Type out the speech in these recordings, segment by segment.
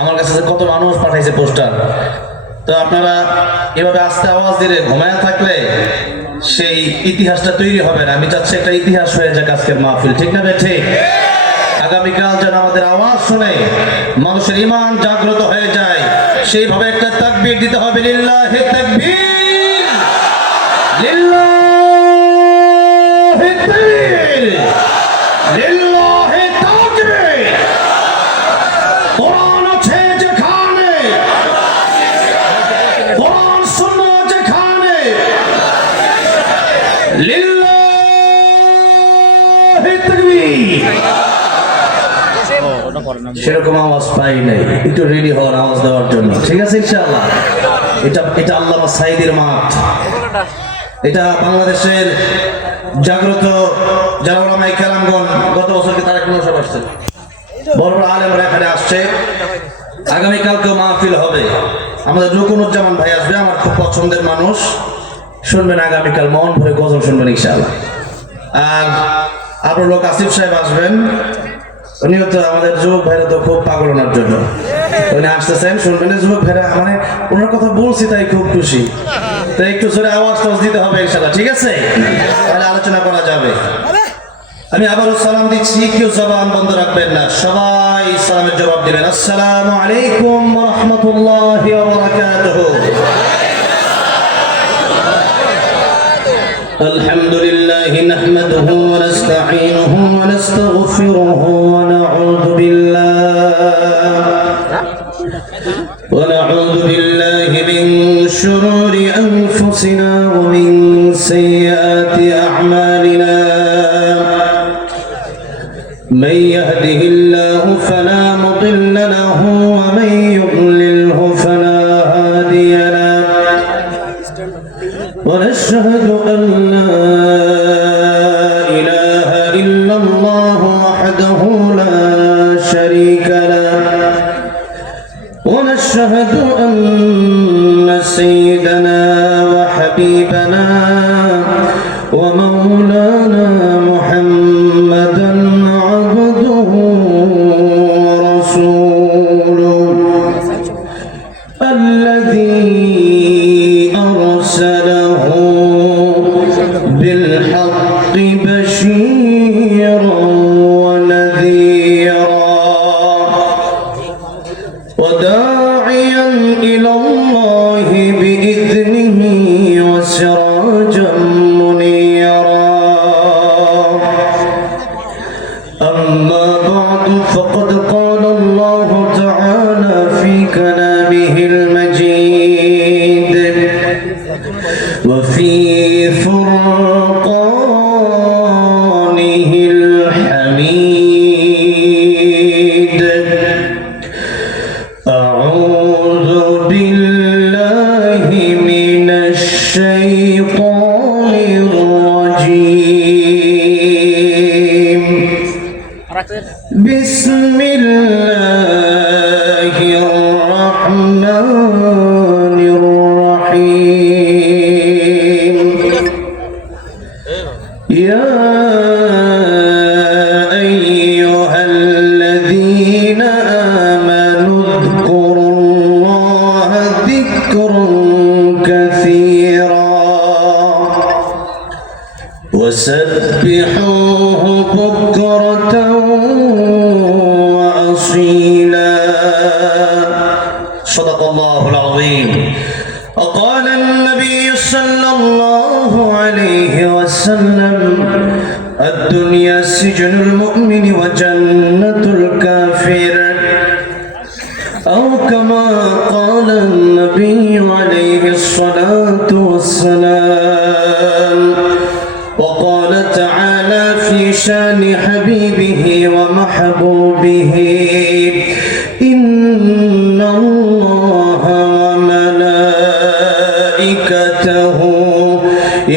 আমার কাছে কত মানুষ পাঠাইছে পোস্টার। তো আপনারা এভাবে আস্তে আওয়াজ দিলে ঘুমায় থাকলে সেই ইতিহাসটা তৈরি হবে না। আমি চাচ্ছি একটা ইতিহাস হয়ে যাক আজকের মাহফিল, ঠিক না ঠিক? আগামীকাল যেন আমাদের আওয়াজ শুনে মানুষের ঈমান জাগ্রত হয়ে যায়, সেইভাবে একটা তাকবীর দিতে হবে। লিল্লাহি তাকবীর, লিল্লাহি তাকবীর, লিল্লাহি তাকবীর। কোরআন আছে যেখানে, কোরআন সুন্নাহ যেখানে, লিল্লাহি তাকবীর। সেরকম আওয়াজ পাই নাই, একটু রেডি হওয়ার আওয়াজ দেওয়ার জন্য, ঠিক আছে ইনশাআল্লাহ। এটা আল্লামা সাঈদীর মাঠ, এটা বাংলাদেশের জাগ্রত যারা ওলামায়ে কেরামগণ গত বছরকে তারা কোনো সব আসছে, বড় বড় আলেমরা এখানে আসছে। আগামীকালকেও মাহফিল হবে। আমাদের রুকনুজ্জামান ভাই আসবে, আমার খুব পছন্দের মানুষ, শুনবেন আগামীকাল মন ভরে গজল শুনবেন ইনশাআল্লাহ। আর আপনার লোক আসিফ সাহেব আসবেন, উনিও তো আমাদের যুবক ভাইরা তো খুব পাগল ওনার জন্য, উনি আসতেছেন, শুনবেন যুবক ভাইরা, মানে ওনার কথা বলছি তাই খুব খুশি। তো একটু জোরে আওয়াজ দিতে হবে ইনশাআল্লাহ, ঠিক আছে? তাহলে আলোচনা করা যাবে। আমি আবারও সালাম দিচ্ছি, কেউ জবান বন্ধ রাখবেন না, সবাই সালামের জবাব দিবেন। আসসালামু আলাইকুম ওয়া রাহমাতুল্লাহি ওয়া বারাকাতুহু। الحمد لله نحمده ونستعينه ونستغفره ونعوذ بالله من شرور أنفسنا ومن سيئات أعمالنا. من يهده الله فلا مضل له ومن يضلله فلا هادي له. ونشهد أن لا إله إلا الله وحده لا شريك له. ونشهد أن سيدنا وحبيبنا ومولانا محمدا عبده ورسوله الذي أرسله بالحق بشيرا ونذيرا وداعيا إلى الله بإذنه وسراجا منيرا. أما بعد فقد قال الله تعالى في كلامه المجيد وفي فرقانه الحميد. أعوذ بالله من الشيطان الرجيم. بسم الله الرحمن الرحيم. يا أيها الذين آمنوا اذكروا الله ذكرا كثيرا وسبحوه بكرة وأصيلا. صدق الله العظيم. وقال النبي صلى الله عليه وسلم الدنيا سجن المؤمن وجنة الكافر، أو كما قال النبي عليه الصلاة والسلام. وقال تعالى في شان حبيبه ومحبوبه إن الله وملائكته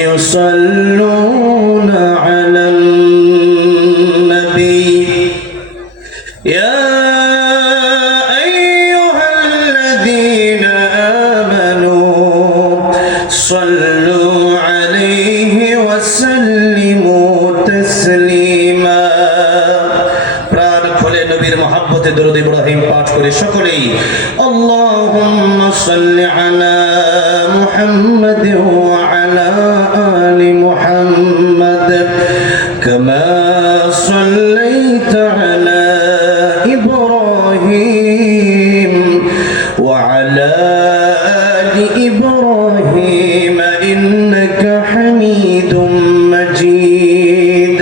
يصلون على النبي. يا أيها الذين آمنوا صلوا عليه وسلموا تسليما. প্রাণ খুলে নবীর মহব্বতে দরুদ ইব্রাহিম পাঠ করে সকলেই আল্লাহুম্মা সাল্লি আলা মুহাম্মাদ ওয়া আলা আলি মুহাম্মাদ কামা সাল্লাইতা আলা ইব্রাহিম ওয়া আলা আলি ইব্রাহিম ইন্নাকা হামিদুম মাজিদ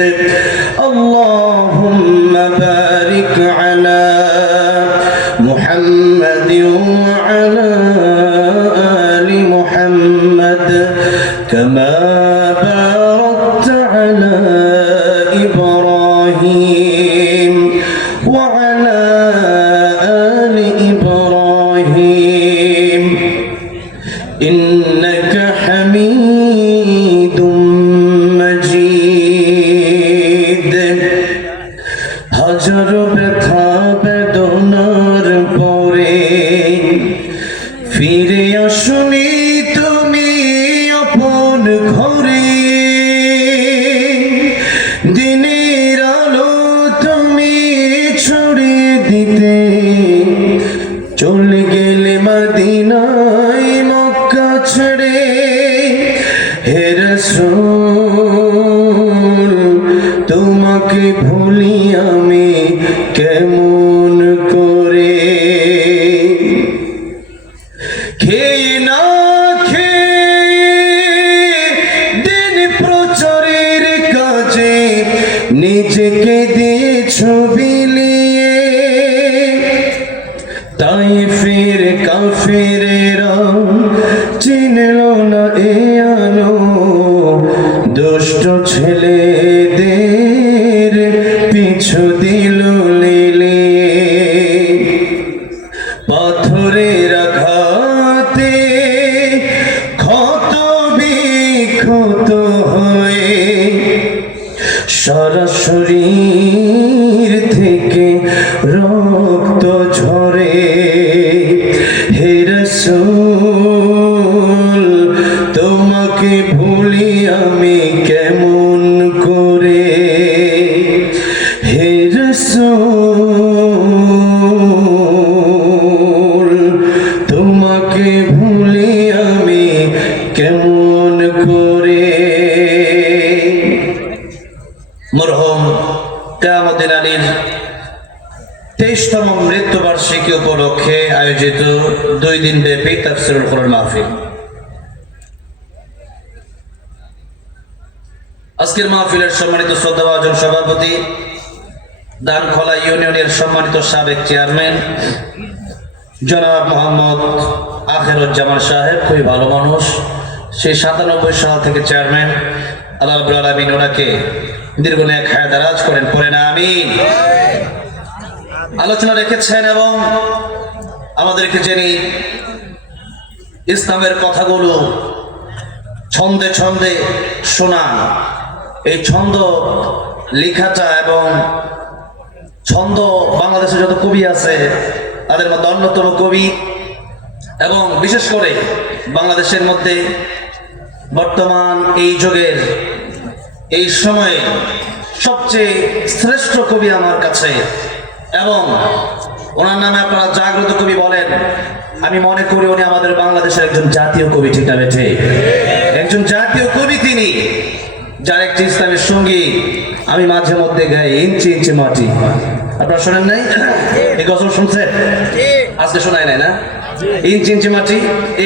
اللهم بارك على محمد وعلى آل محمد كما باركت على إبراهيم وعلى آل إبراهيم إنك حميد مجيد হাজার ব্যথা বেদনার পরে ফিরে আসনি তুমি আপন ঘরে দিনের আলো তুমি ছড়িয়ে দিতে চলে গেলে মদিনায় মক্কা ছেড়ে হে রাসূল তোমাকে ভুলি আমি কেমন করে খেয়ে না খেয়ে দিন প্রচারের কাজে নিজেকে দিয়েছ বিলিয়ে তাই ফির কাফিরেরা চিনল না এ আলো দুষ্ট ছেলেদের পিছু দিল লিলে পাথরের আঘাতে ক্ষত বিক্ষত হয়ে সারা শরীর থেকে রক্ত ঝরে হে রাসূল তোমাকে ভুলি আমি কেমন করে হে রাসূল তোমাকে ভুলি আমি কেমন করে মরহুম কিয়ামুদ্দিন আলীর 23তম মৃত্যুবার্ষিকী উপলক্ষে আয়োজিত 2 দিন ব্যাপী তাফসীরুল কোরআন মাহফিল। আজকের মাহফিলের সম্মানিত শ্রদ্ধাভাজন সভাপতি, দানখোলা ইউনিয়নের সম্মানিত সাবেক চেয়ারম্যান জনাব মোহাম্মদ আখিরুজ্জামান সাহেব, খুবই ভালো মানুষ, সেই 97 সাল থেকে চেয়ারম্যান। আল্লাহ রাব্বুল আলামিন ওনাকে দীর্ঘনেক হায়াত দারাজ করেন, পড়েন আমিন। আলোচনা রেখেছেন এবং আমাদেরকে যিনি ইসলামের কথাগুলো ছন্দে ছন্দে শোনান, এই ছন্দ লেখাটা এবং ছন্দ বাংলাদেশে যত কবি আছে তাদের মধ্যে অন্যতম কবি, এবং বিশেষ করে বাংলাদেশের মধ্যে বর্তমান এই যুগের এই সময়ে সবচেয়ে শ্রেষ্ঠ কবি আমার কাছে, এবং ওনার নামে আপনারা জাগ্রত কবি বলেন। আমি মনে করি উনি আমাদের বাংলাদেশের একজন জাতীয় কবি, ঠিক না বেঠে? একজন জাতীয় কবি তিনি, যার একটি ইসলামের সঙ্গীত আমি মাঝে মধ্যে গাই, ইঞ্চি ইঞ্চি মাটি। আপনারা শোনেন নাই? এই গজল শুনছেন? আজকে শোনায় নাই না? ইঞ্চি ইঞ্চি মাটি।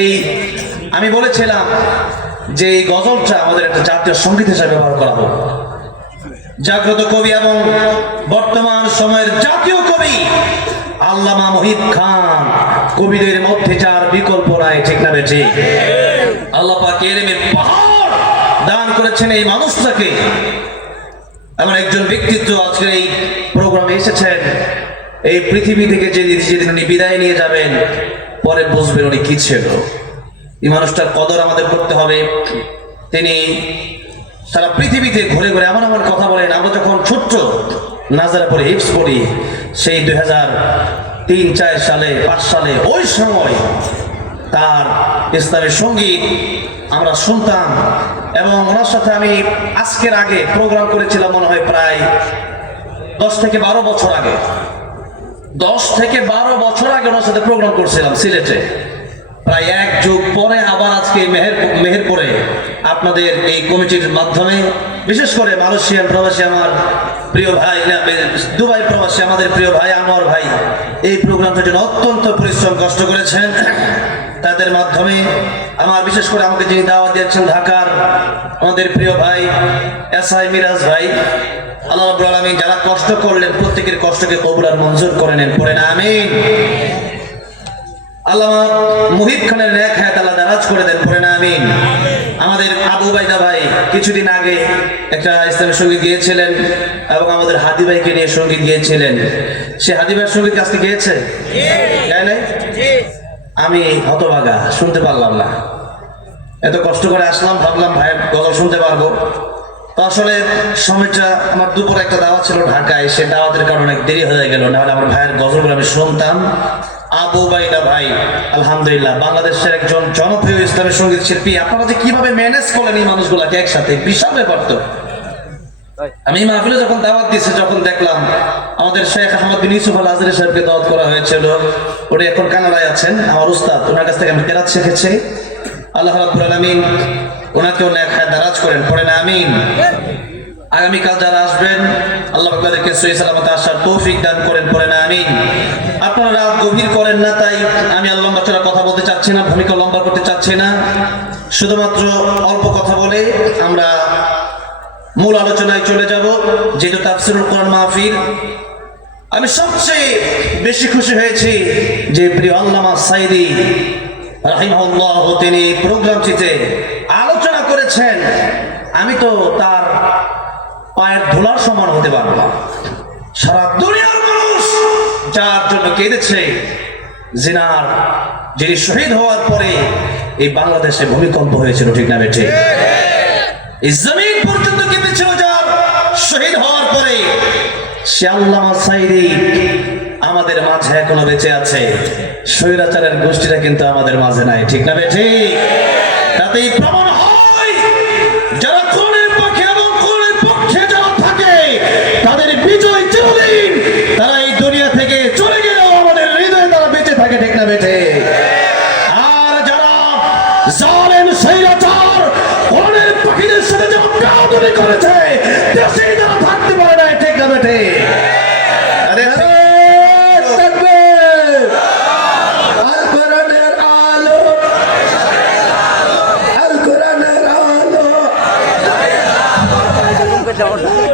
এই আমি বলেছিলাম যে এই গজলটা আমাদের একটা জাতীয় সঙ্গীত হিসেবে ব্যবহার করা হোক। জাগ্রত কবি এবং বর্তমান সময়ের জাতীয় কবি আল্লামা মুহিব খান, কবিদের মধ্যে যার বিকল্প নাই, ঠিক না বেঠি? আল্লাহ পাক ইলমের পাহাড় দান করেছেন এই মানুষটাকে। এমন একজন ব্যক্তিত্ব আজকের এই প্রোগ্রামে এসেছেন। এই পৃথিবী থেকে যেদিন উনি বিদায় নিয়ে যাবেন, পরে বুঝবেন উনি কি ছিল। এই মানুষটার কদর আমাদের করতে হবে। তিনি সারা পৃথিবীতে ঘুরে ঘুরে এমন এমন কথা বলেন। আমরা যখন ছোট্ট নাজারা পড়ি, হিফজ পড়ি, সেই 2003-4 সালে 5 সালে ওই সময় তার ইসলামের সঙ্গীত আমরা শুনতাম, এবং ওনার সাথে আমি আজকের আগে প্রোগ্রাম করেছিলাম, মনে হয় প্রায় 10 থেকে 12 বছর আগে। 10 থেকে 12 বছর আগে ওনার সাথে প্রোগ্রাম করছিলাম সিলেটে। প্রায় 1 যুগ পরে আবার আজকে মেহেরপুরে আপনাদের এই কমিটির মাধ্যমে, বিশেষ করে মালয়েশিয়ান প্রবাসী আমার প্রিয় ভাই, দুবাই প্রবাসী আমাদের প্রিয় ভাই আনোয়ার ভাই এই প্রোগ্রামটার জন্য অত্যন্ত পরিশ্রম কষ্ট করেছেন। তাদের মাধ্যমে আমার বিশেষ করে আমাকে যিনি দাওয়াত দিয়েছেন ঢাকার আমাদের প্রিয় ভাই এসআই মিরাজ ভাই, আল্লাহ রাব্বুল আলামিন যারা কষ্ট করলেন প্রত্যেকের কষ্টকে কবুল আর মঞ্জুর করে নেন, পড়েন আমিন। আল্লাহ মুহিব খানের নেক হায়াত আল্লাহ দারাজ করে দেন, পড়েন আমিন। আমাদের আবু বাইদা ভাই কিছুদিন আগে একটা ইসলামের সঙ্গীত গিয়েছিলেন এবং আমাদের হাদি ভাইকে নিয়ে সঙ্গীত গিয়েছিলেন। সে হাদি ভাইয়ের সঙ্গীত আজকে গিয়েছে, গায় নাই? আমি হতভাগা, শুনতে পারলাম না। এত কষ্ট করে আসলাম, ভাবলাম ভাইয়ের গজল শুনতে পারবো। তো আসলে সময়টা আমার দুপুরে একটা দাওয়াত ছিল ঢাকায়, সে দাওয়াতের কারণে দেরি হয়ে গেল, নাহলে আমার ভাইয়ের গজলগুলো আমি শুনতাম। আবু বাইদা ভাই আলহামদুলিল্লাহ বাংলাদেশের একজন জনপ্রিয় ইসলামী সঙ্গীত শিল্পী। আপনারা যে কিভাবে ম্যানেজ করলেন এই মানুষগুলাকে একসাথে, বিশাল ব্যাপার। তো আমি মাহফিলে যখন দাওয়াত দিয়েছি, যখন দেখলাম আমাদের শেখ আহমদ বিন ইউসুফ আল আজহারি সাহেবকে দাওয়াত করা হয়েছিল, উনি এখন কানাডায় আছেন, আমার উস্তাদ, ওনার কাছ থেকে আমি কেরাত শিখেছি। আল্লাহ রাব্বুল আলামিন ওনাকেও নেক হায়াত দারাজ করেন, পড়েন আমিন। আগামীকাল যারা আসবেন আল্লাহ তাদেরকে সহিহ সালামতে আসার তৌফিক দান করেন, পড়েন আমিন। আপনারা রাত গভীর করেন না, তাই আমি আর লম্বা চড়া কথা বলতে চাচ্ছি না, ভূমিকা লম্বা করতে চাচ্ছি না। শুধুমাত্র অল্প কথা বলে আমরা মূল আলোচনায় চলে যাব, যেহেতু তাফসীরুল কোরআন মাহফিল। আমি সবচেয়ে বেশি খুশি হয়েছি যে প্রিয় আল্লামা সাঈদী রাহিমাহুল্লাহ তিনি প্রোগ্রামটিতে আলোচনা করেছেন। আমি তো তার পায়ের ধুলার সমান হতে পারবো না। সারা দুনিয়ার মানুষ যার জন্য কেঁদেছে, জিনার যিনি শহীদ হওয়ার পরে এই বাংলাদেশে ভূমিকম্প হয়েছিল, ঠিক না বেঠে? এই জমিন পর্যন্ত কেঁদেছিল যার শহীদ হওয়ার পরে, সে আল্লামা সাঈদী আমাদের মাঝে এখনো বেঁচে আছে। স্বৈরাচারের গোষ্ঠীটা কিন্তু আমাদের মাঝে নাই, ঠিক না বেঠে? তাতেই প্রমাণ হয় যারা কোরআনের পক্ষে এবং কোরআনের পক্ষে যারা থাকে তাদের বিজয় চিরদিন। তারা এই দুনিয়া থেকে চলে গেলেও আমাদের হৃদয়ে তারা বেঁচে থাকে, ঠিক না বেঠে? আর যারা জালেম স্বৈরাচার কোরআনের পাখিদের সাথে যারা বেয়াদবি করেছে, দেশেই তারা থাকতে পারে না, ঠিক না বেঠে?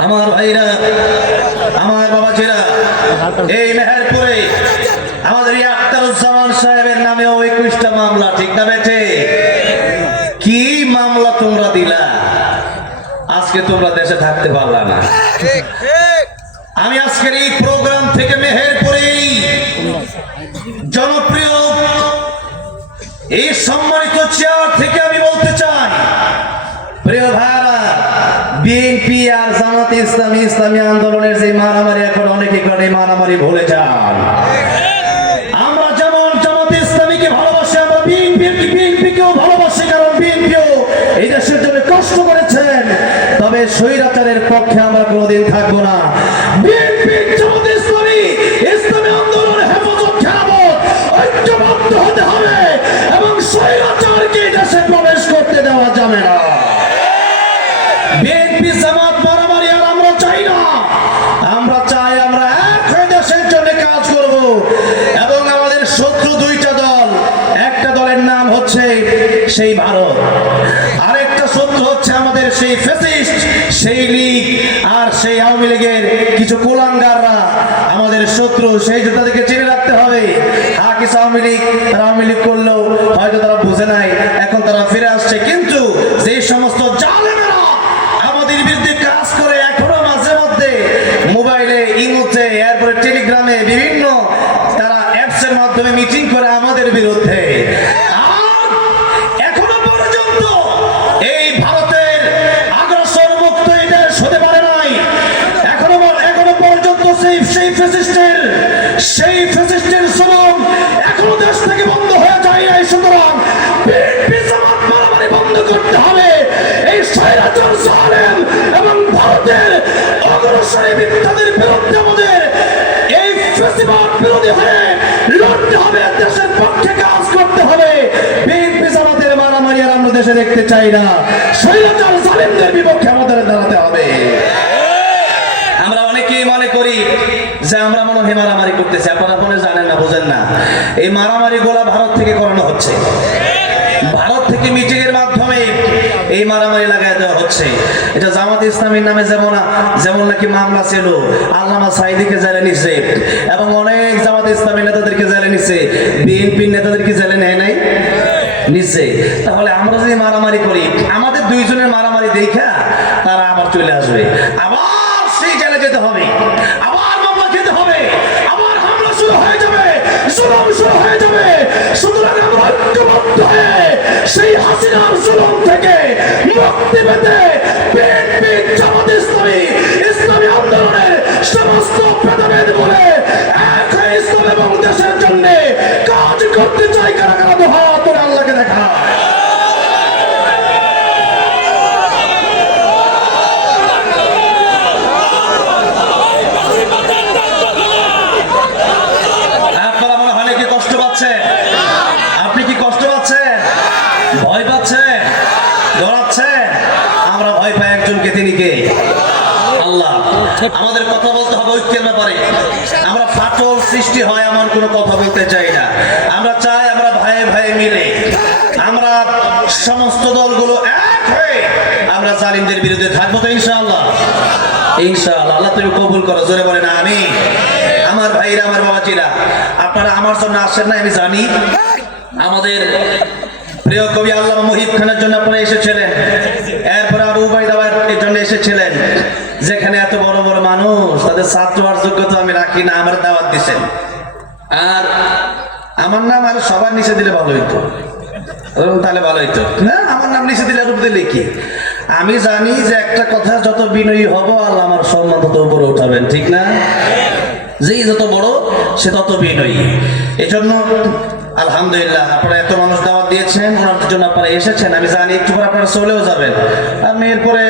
আমার ভাইরা, আমার বাবাজিরা, এই মেহেরপুরে আমাদের আখতারুজ্জামান সাহেবের নামেও 21টা মামলা, ঠিক না বেঠে? কি মামলা তোমরা দিলা, আজকে তোমরা দেশে থাকতে পারলা না। আমি আজকের এই প্রোগ্রাম থেকে মেহেরপুরে জনপ্রিয় এই সম্মানিত চেয়ার থেকে আমি বলতে চাই, প্রিয় ভাইরা, বিএনপি আর জামাতে ইসলামী ইসলামী আন্দোলনের যে মারামারি এখন অনেকে করে, মারামারি ভুলে যান। আমরা যেমন জামাতে ইসলামীকে ভালোবাসি, আমরা বিএনপিকেও ভালোবাসি, কারণ বিএনপিও এই দেশের জন্য কষ্ট করেছেন। তবে স্বৈরাচারের পক্ষে আমরা কোনোদিন থাকবো না। বিএনপি জামাতে ইসলামী ইসলামী আন্দোলনের হেফাজত খেলাফত ঐক্যবদ্ধ হতে হবে এবং স্বৈরাচারকে দেশে প্রবেশ করতে দেওয়া যাবে না। বিএনপি জামাত মারামারি আর আমরা চাই না। আমরা চাই আমরা এক হয়ে দেশের জন্য কাজ করব এবং আমাদের শত্রু দুইটা দল, একটা দলের নাম হচ্ছে সেই ভারত, আরেকটা শত্রু হচ্ছে আমাদের সেই ফ্যাসিস্ট, সেই লীগ আর সেই আওয়ামী লীগের কিছু কুলাঙ্গাররা আমাদের শত্রু। সেই যে তাদেরকে চিনে রাখতে হবে। কিছু আওয়ামী লীগ, তারা আওয়ামী লীগ করলেও হয়তো তারা বুঝে নাই, এখন তারা ফিরে আসছে। কিন্তু যে সমস্ত জালেমেরা আমাদের বিরুদ্ধে কাজ করে, এখনো মাঝে মধ্যে মোবাইলে, ইমোতে, এরপরে টেলিগ্রামে বিভিন্ন তারা অ্যাপস এর মাধ্যমে মিটিং করে আমাদের বিরুদ্ধে, এখনো পর্যন্ত এই ভারতের আগ্রাসন মুক্ত এই দেশ হতে পারে নাই। এখনো পর্যন্ত সেই ফ্যাসিস্টের শ্রম এখনো দেশ থেকে বন্ধ হয়ে যায় নাই। সুতরাং বিএনপি জামাত মারামারি বন্ধ করতে হবে। এই স্বৈরাচার জালেম এবং ভারতের অগ্রসরী মিথ্যাদের বিরুদ্ধে আমাদের এই ফ্যাসিবাদ বিরোধী হয়ে লড়তে হবে, দেশের পক্ষে কাজ করতে হবে। বিএনপি জামাতের মারামারি আর আমরা দেশে দেখতে চাই না। স্বৈরাচার জালিমদের বিপক্ষে আমাদের দাঁড়াতে হবে। আমরা অনেকেই মনে করি যে আমরা মনে হয় মারামারি করতেছি, আপনারা মনে জানেন না, বোঝেন না। এই মারামারি গোলা ভারত থেকে করানো হচ্ছে। ভারত থেকে মিটিং এর মাধ্যমে এই মারামারি লাগাই দেওয়া হচ্ছে। এটা জামাত ইসলামীর নামে যেমন নাকি মামলা ছিল, আল্লামা সাঈদীকে জেলে নিছে এবং অনেক জামাত ইসলামী নেতাদেরকে জেলে নিছে, বিএনপির নেতাদেরকে জেলে নেয় নাই, নিছে। তাহলে আমরা যদি মারামারি করি, আমাদের দুইজনের মারামারি দেখা তারা আবার চলে আসবে, আবার সেই জেলে যেতে হবে, আবার মামলা খেতে হবে, আবার হামলা শুরু হয়ে যাবে, জুলুম শুরু হয়ে যাবে। সুতরাং আমরা ঐক্যবদ্ধ হয়ে সেই হাসিনার জুলুম থেকে মুক্তি পেতে বিএনপি, জামাত ইসলামী, ইসলামী আন্দোলনের সমস্ত ভেদাভেদ বলে এক হয়ে ইসলাম এবং দেশের জন্য কাজ করতে চাই। কারা কারা তো হাত তুলে আল্লাহকে দেখা। আপনারা মনে হয় কি কষ্ট পাচ্ছেন? আপনি কি কষ্ট পাচ্ছেন? ভয় পাচ্ছেন? ডরাচ্ছেন? আমরা ভয় পাই একজনকে, তিনি কে? আল্লাহ। আমাদের কথা বলতে হবে ঐক্যের ব্যাপারে। আমরা ফাটল সৃষ্টি হয় এমন কোনো কথা বলতে চাই না। আমরা চাই আমরা ভাইয়ে ভাইয়ে মিলে, আমরা সমস্ত দলগুলো এক হয়ে আমরা জালিমদের বিরুদ্ধে থাকবো তো ইনশাআল্লাহ। ইনশাআল্লাহ। আল্লাহ তুমি কবুল করো, জোরে বলেন আমিন। আমার ভাইরা, আমার বাবাজিরা, আপনারা আমার জন্য আসেন না আমি জানি। আমাদের প্রিয় কবি আল্লামা মুহিব খানের জন্য আপনারা এসেছিলেন, এরপরে আবু উবাইদার জন্য এসেছিলেন। যেখানে এত বড় বড় মানুষ, তাদের ছাত্র হওয়ার যোগ্যতা আমি রাখি না, আমার দাওয়াত দিচ্ছেন। আর আমার নাম আর সবার নিচে দিলে ভালো হইতো, তাহলে ভালো হইতো না। আমার নাম নিচে দিলে রূপ দিলে কি? আমি জানি যে একটা কথা, যত বিনয়ী হব আল্লাহ আমার সম্মান তত উপরে উঠাবেন, ঠিক না? যেই যত বড় সে তত বিনয়ী। এই জন্য আলহামদুলিল্লাহ আপনারা এত মানুষ দাওয়াত দিয়েছেন, ওনার জন্য আপনারা এসেছেন। আমি জানি একটু পরে আপনারা চলেও যাবেন। আমি এরপরে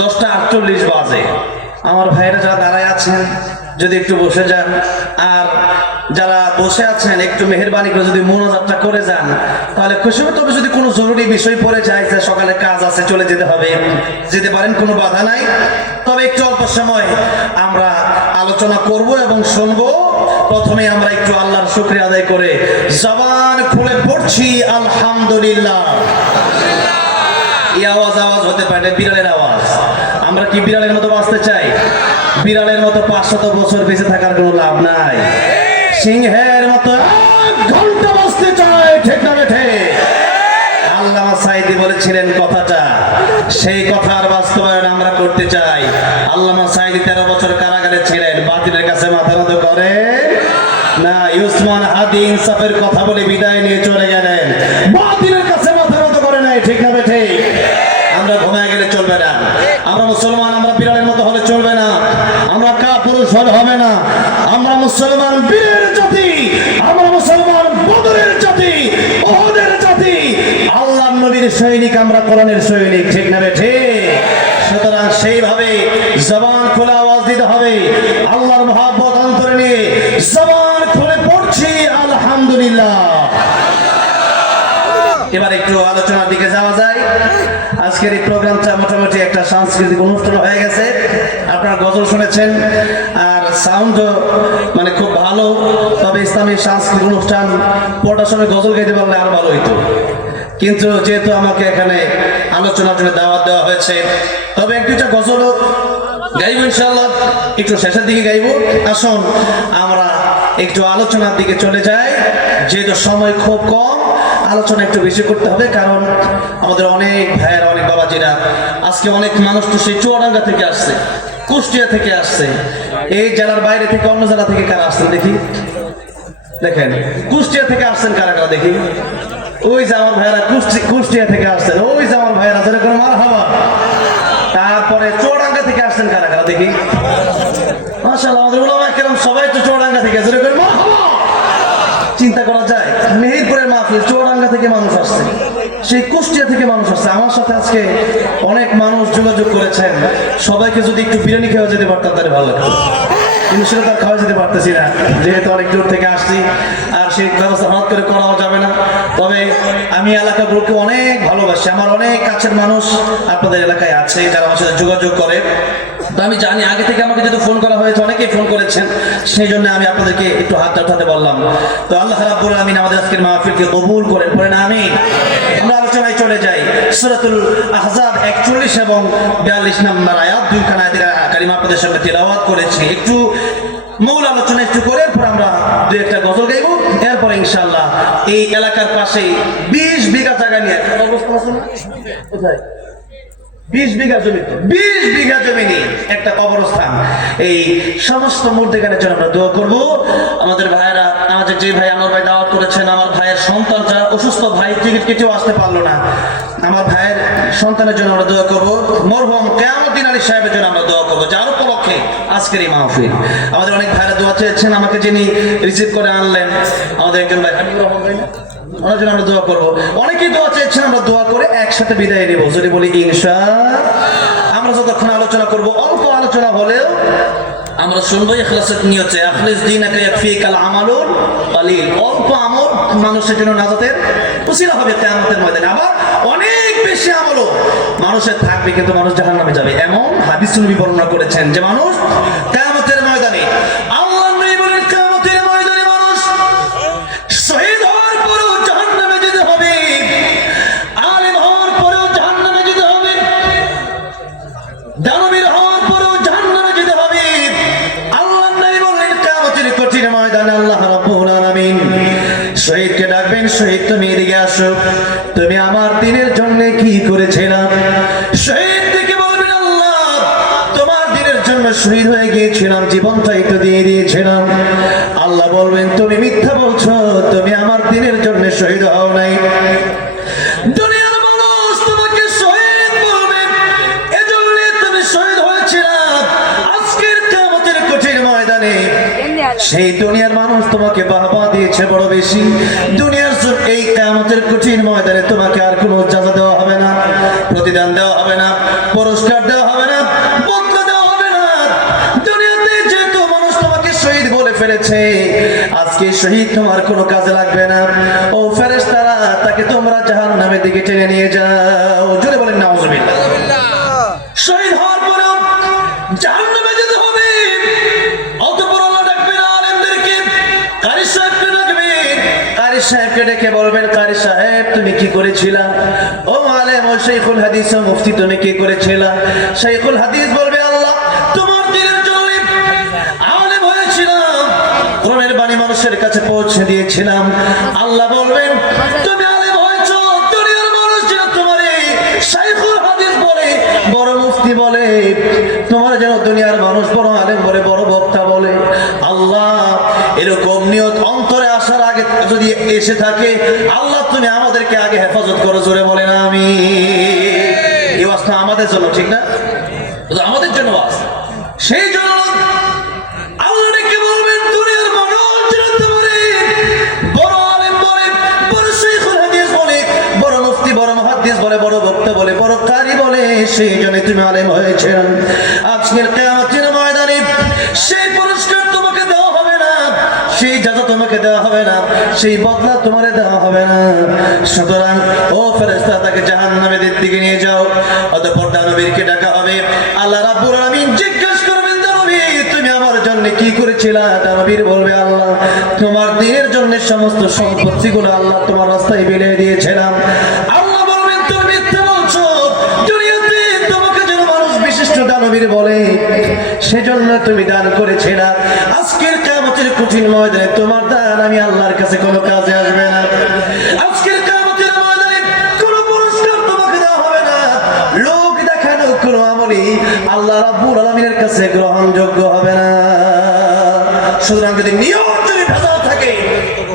10:48 বাজে। আমার ভাইরা যারা দাঁড়ায় আছেন যদি একটু বসে যান, আর যারা বসে আছেন একটু মেহেরবানি করে যদি মোনাজাতটা করে যান তাহলে খুশি হবে। তবে যদি কোনো জরুরি বিষয় পড়ে যায়, যে সকালে কাজ আছে চলে যেতে হবে, যেতে পারেন, কোনো বাধা নাই। তবে একটু অল্প সময় আমরা আলোচনা করব এবং শুনবো। প্রথমে আমরা একটু আল্লাহর শুকরিয়া আদায় করে জবান খুলে পড়ছি আলহামদুলিল্লাহ। এই আওয়াজ হতে পারে বিড়ালের আওয়াজ। আমরা কি বিড়ালের মতো বাঁচতে চাই? বিড়ালের মতো 500 বছর বেঁচে থাকার কোনো লাভ নাই। সিংহের মতো 1 ঘন্টা বাঁচতে চাই, ঠিক না বেঠে? আল্লামা সাঈদী বলেছিলেন কথাটা, সেই কথার বাস্তবায়ন আমরা করতে চাই। আল্লামা সাঈদী 13 বছর কারাগারে ছিলেন, বাতিলের কাছে মাথা নত করে না। উসমান হাদি ইনসাফের কথা বলে বিদায় নিয়ে চলে গেলেন, বাতিলের কাছে মাথা নত করে নাই, ঠিক না বেঠে? আমরা ঘুমায় গেলে চলবে না। আমরা মুসলমান, আমরা বিড়ালের মতো হলে চলবে না। আমরা কাপুরুষ হলে হবে না। আমরা মুসলমান বীরের জাতি, আমরা মুসলমান বদরের জাতি, ওহদের জাতি, আল্লাহর নবীর সৈনিক, আমরা কোরআনের সৈনিক, ঠিক না বেঠে? সুতরাং সেইভাবে জবান খোলা আওয়াজ দিতে হবে। আল্লাহর মহব্বত অন্তরে নিয়ে জবান খুলে পড়ছি আলহামদুলিল্লাহ। এবার একটু আলোচনার দিকে যাওয়া যায়। আজকের এই প্রোগ্রামটা মোটামুটি একটা সাংস্কৃতিক অনুষ্ঠান হয়ে গেছে। আপনারা গজল শুনেছেন, আর সাউন্ডও মানে খুব ভালো। তবে ইসলামী সাংস্কৃতিক অনুষ্ঠান পড়ার সময় গজল গাইতে পারলে আরো ভালো হইতো, কিন্তু যেহেতু আমাকে এখানে আলোচনার জন্য দাওয়াত দেওয়া হয়েছে, তবে একটা গজলও গাইব ইনশাআল্লাহ, একটু শেষের দিকে গাইব। আসুন আমরা একটু আলোচনার দিকে চলে যাই। যেহেতু সময় খুব কম, আলোচনা একটু বেশি করতে হবে, কারণ আমাদের অনেক ভাইয়েরা, অনেক বাবাজিরা, আজকে অনেক মানুষ তো সেই চুয়াডাঙ্গা থেকে আসছে, কুষ্টিয়া থেকে আসছে, এই জেলার বাইরে থেকে অন্য জেলা থেকে কারা আসছেন দেখি, দেখেন কুষ্টিয়া থেকে আসছেন কারা কারা দেখি। ওই যে আমার ভাইয়েরা কুষ্টিয়া থেকে আসছেন, ওই যে আমার ভাইয়েরা, যেরকম মারহাবা। তারপরে চুয়াডাঙ্গা থেকে আসছেন কারা কারা দেখি। মাশাআল্লাহ, আমাদের উলামা কেরাম সবাই তো চুয়াডাঙ্গা থেকে, যেরকম মারহাবা। চিন্তা করা যায়, মেহেরপুরের মাহফিল, চুয়াডাঙ্গা থেকে মানুষ আসছে, সেই কুষ্টিয়া থেকে মানুষ আসছে। আমার সাথে আজকে অনেক মানুষ যোগাযোগ করেছেন। সবাইকে যদি একটু বিরিয়ানি খেয়ে যেতে পারতাম তাহলে ভালো লাগতো। কিন্তু সেটা তার খাওয়া যেতে পারতেছি না, যেহেতু অনেক দূর থেকে আসছি, আর সেই ব্যবস্থা হঠাৎ করে করাও যাবে না। তবে আমি এলাকাগুলোকে অনেক ভালোবাসি, আমার অনেক কাছের মানুষ আপনাদের এলাকায় আছে যারা আমার সাথে যোগাযোগ করে। তো আমি জানি আগে থেকে আমাকে যেহেতু ফোন করা হয়েছে, অনেকেই ফোন করেছেন, সেই জন্য আমি আপনাদেরকে একটু হাতটা উঠাতে বললাম। তো আল্লাহ রাব্বুল আমিন আমাদের আজকের মাহফিলকে কবুল করেন, পড়েন আমিন। আমরা আলোচনায় চলে যাই। সূরাতুল আহজাব 41 এবং 42 নম্বর আয়াত, দুইখানা আয়াতের কারিমা আপনাদের সামনে তেলাওয়াত করেছি। একটু মূল আলোচনা একটু করে এরপর আমরা দুই একটা গজল গাইব, এরপরে ইনশাআল্লাহ এই এলাকার পাশে 20 বিঘা জায়গা নিয়ে অবস্থা আছে না, কোথায় 20 বিঘা জমি, 20 বিঘা জমি নিয়ে একটা কবরস্থান। এই সমস্ত মূর্তিগানের জন্য আমরা দোয়া করব। আমাদের ভাইয়েরা, আমাদের যে ভাই আমার ভাই দাওয়াত করেছেন, আমার ভাইয়ের সন্তানটা অসুস্থ, ভাই টিকিট কেটেও আসতে পারলো না, আমার ভাইয়ের সন্তানের জন্য আমরা দোয়া করব। মরহুম কিয়ামুদ্দিন আলী সাহেবের জন্য আমরা দোয়া করব, যার উপলক্ষে আজকের এই মাহফিল। আমাদের অনেক ভাইয়েরা দোয়া চেয়েছেন, আমাকে যিনি রিসিভ করে আনলেন আমাদের একজন ভাই হাবিবুর রহমান ভাই, ওনার জন্য আমরা দোয়া করবো। অনেকেই দোয়া চেয়েছেন, আমরা দোয়া করে একসাথে বিদায় নেব, যদি বলি ইনশাআল্লাহ। আমরা যতক্ষণ আলোচনা করব, অল্প আলোচনা হলেও আমরা শুনবো ইখলাসের নিয়তে, আখলিস দীনাকা ইয়াকফিকাল আমালুল কালিল। অল্প আমল মানুষের জন্য নাজাতের উসিলা হবে কিয়ামতের ময়দানে। আবার অনেক বেশি আমলও মানুষের থাকবে, কিন্তু মানুষ জাহান্নামে যাবে। এমন হাদিস নবী বর্ণনা করেছেন যে মানুষ কিয়ামতের ময়দানে, আল্লাহ নবী বলেন কিয়ামতের ময়দানে মানুষ শহীদ হওয়ার পরেও জাহান্নামে যেতে হবে, আলেম হওয়ার পরেও জাহান্নামে যেতে হবে, দানবীর হওয়ার পরেও জাহান্নামে যেতে হবে। আল্লাহ নবী বললেন কিয়ামতের কঠিন ময়দানে আল্লাহ রাব্বুল আলামিন শহীদকে ডাকবেন, শহীদ তুমি এদিকে আসো, তুমি আমার দ্বীনের জন্য কি করেছিলাম? শহীদ থেকে বলবেন আল্লাহ তোমার দ্বীনের জন্য শহীদ হয়ে গিয়েছিলাম, জীবনটা একটু দিয়ে দিয়েছিলাম। আল্লাহ বলবেন তুমি মিথ্যা বলছো, তুমি আমার দ্বীনের জন্য শহীদ হও নাই। দুনিয়ার মানুষ তোমাকে শহীদ বলবে, এজন্য তুমি শহীদ হয়েছিলাম। আজকের কিয়ামতের কঠিন ময়দানে সেই দুনিয়ার মানুষ তোমাকে বাহবা দিয়েছে বড় বেশি। দুনিয়ার এই কিয়ামতের কঠিন ময়দানে তোমাকে আর কোনো জাযা দেওয়া হবে না, প্রতিদান দেওয়া হবে না, পুরস্কার দেওয়া হবে না, বদলা দেওয়া হবে না। দুনিয়াতে যেহেতু মানুষ তোমাকে শহীদ বলে ফেলেছে, আজকে শহীদ তোমার কোনো কাজে লাগবে না। ও ফেরেশতারা, তাকে তোমরা জাহান্নামের দিকে টেনে নিয়ে যাও। জোরে বলেন নাউজুবিল্লাহ। শহীদ হওয়ার পরেও জাহান্নামে যেতে হবে। অতঃপর আল্লাহ ডাকবেন আলেমদেরকে, কারি সাহেবকে ডাকবেন, কারি সাহেবকে ডেকে বলবেন কারি সাহেব তুমি কি করেছিলা? ও আলেম, ও শাইখুল হাদিস, ও মুফতি তুমি কি করেছিলা? শাইখুল হাদিস বলবে আল্লাহ তোমার দ্বীনের জন্য আলেম হয়েছিলাম, কোরআনের বাণী মানুষের কাছে পৌঁছে দিয়েছিলাম। আল্লাহ বলবেন তুমি আলেম হয়েছো, দুনিয়ার মানুষ যেন তোমার শাইখুল হাদিস বলে, বড় মুফতি বলে, তোমার যেন দুনিয়ার মানুষ বড় আলেম বলে, বড় বক্তা বলে। আল্লাহ এরকম নিয়ত অন্তরে আসার আগে যদি এসে থাকে, আল্লাহ তুমি আমাদেরকে আগে হেফাজত করো। জোরে বলেন আমিন। এই ওয়াজটা আমাদের জন্য, ঠিক না? আমাদের জন্য ওয়াজ। সেই জন্য আল্লাহ ডেকে বলবেন দুনিয়ার মানুষ যেন তোমারে বড় আলেম বলে, বড় শাইখুল হাদিস বলে, বড় মুফতি, বড় মুহাদ্দিস বলে, বড় বক্তা বলে, বড় কারি বলে, সেই জন্য তুমি আলেম হয়েছেন। আজকের কিয়ামতের ময়দানে সেই পুরস্কার তোমাকে দেওয়া হবে না, সেই জাযা তোমাকে দেওয়া হবে না, সেই বদলা তোমারে দেওয়া হবে না। সুতরাং ও ফেরেশতা, তাকে জাহান্নামের দিকে নিয়ে যাও। অতঃপর দানবীরকে ডাকা হবে। আল্লাহ রাব্বুল আলামিন জিজ্ঞাসা করবেন দানবীর তুমি আমার জন্য কি করেছিলা? দানবীর বলবে আল্লাহ তোমার দ্বীনের জন্য সমস্ত সম্পত্তিগুলো আল্লাহ তোমার রাস্তায় বিলিয়ে দিয়েছিলাম। আল্লাহ বলবেন তুমি মিথ্যা বলছো, দুনিয়াতে তোমাকে যেন মানুষ বিশিষ্ট দানবীর বলে, সেজন্য তুমি দান করেছিলা। আজকের কিয়ামতের কঠিন ময়দানে তোমার দান আমি আল্লাহর কাছে কোনো কাজে আসবে না। আজকের কিয়ামতের ময়দানে কোনো পুরস্কার তোমাকে দেওয়া হবে না, লোক দেখানো কোনো আমলই আল্লাহ রাব্বুল আলামিনের কাছে গ্রহণযোগ্য হবে না। সুতরাং যদি নিয়ত যদি ভেজাল থাকে,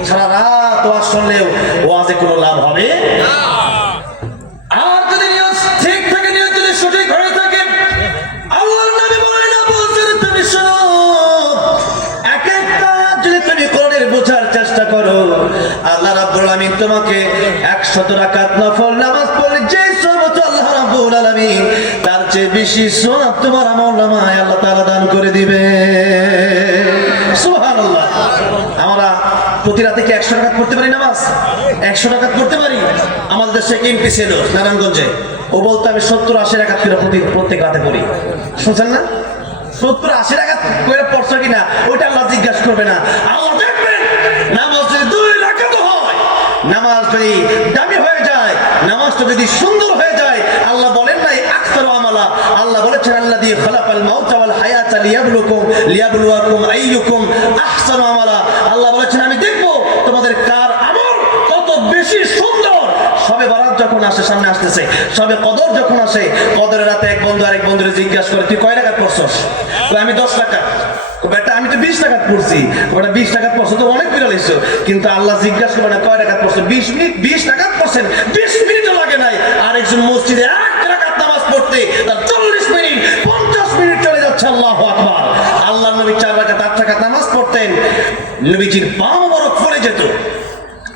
সারা রাত ওয়াজ শুনলেও ওয়াজে কোনো লাভ হবে না। আর যদি নিয়ত ঠিক থাকে, নিয়ত যদি সঠিক হয়ে থাকে, আল্লাহর নবী বলেন বলছেন তুমি শোনো, এক একটা যদি তুমি কোরআনের বোঝার চেষ্টা করো, আল্লাহ রাব্বুল আলামিন তোমাকে 100 রাকাত নফল নামাজ পড়লে যে সওয়াব আল্লাহ রাব্বুল রাব্বুল আলামিন তার চেয়ে বেশি সওয়াব তোমার আমলনামায় আল্লাহ তাআলা দান করে দিবে। সুবহানাল্লাহ। আমরা প্রতি রাতে কি 100 রাকাত পড়তে পারি নামাজ? 100 রাকাত পড়তে পারি? আমাদের দেশে এমপি ছিল নারায়ণগঞ্জে, ও বলতো আমি 70-80 রাকাত করে প্রত্যেক রাতে পড়ি। শুনছেন না? 70-80 রাকাত করে পড়ছো কিনা ওইটা আল্লাহ জিজ্ঞাসা করবে না। আল্লাহ দেখবেন নামাজ যদি 2 রাকাত হয়, নামাজ যদি দামি হয়ে যায়, নামাজটা যদি সুন্দর হয়ে যায়, আল্লাহ বলেন নাই আকসারু আমালা, আল্লাহ বলেছেন আল্লাযী খালাকাল মাউতা ওয়াল হায়াতা লিয়াবলুয়াকুম আইয়ুকুম আহসানু আমালা। আল্লাহ বলেছেন আমি দেখব তোমাদের কার আমল কত বেশি সুন্দর। সবে বরাত যখন আসে, সামনে আসতেছে সবে কদর যখন আসে, কদরের রাতে এক বন্ধু আরেক বন্ধুরে জিজ্ঞাসা করে তুই কয় রাকাত পড়ছস? আমি 10 রাকাত। বেটা আমি তো 20 রাকাত পড়ছি। ওটা 20 রাকাত পড়ছো তো অনেক বিরল হইছো, কিন্তু আল্লাহ জিজ্ঞাসা করে না কয় রাকাত পড়ছো। 20 মিনিট 20 রাকাত পড়ছেন, 20 মিনিটও লাগে নাই। আরেকজন মসজিদে 1 রাকাত নামাজ পড়তে তার 40 মিনিট 50 মিনিট চলে যাচ্ছে। আল্লাহু আকবার। আল্লাহর নবী 4 রাকাত 8 রাকাত নামাজ পড়তেন, নবীজির পা মোবারক ফুলে যেত।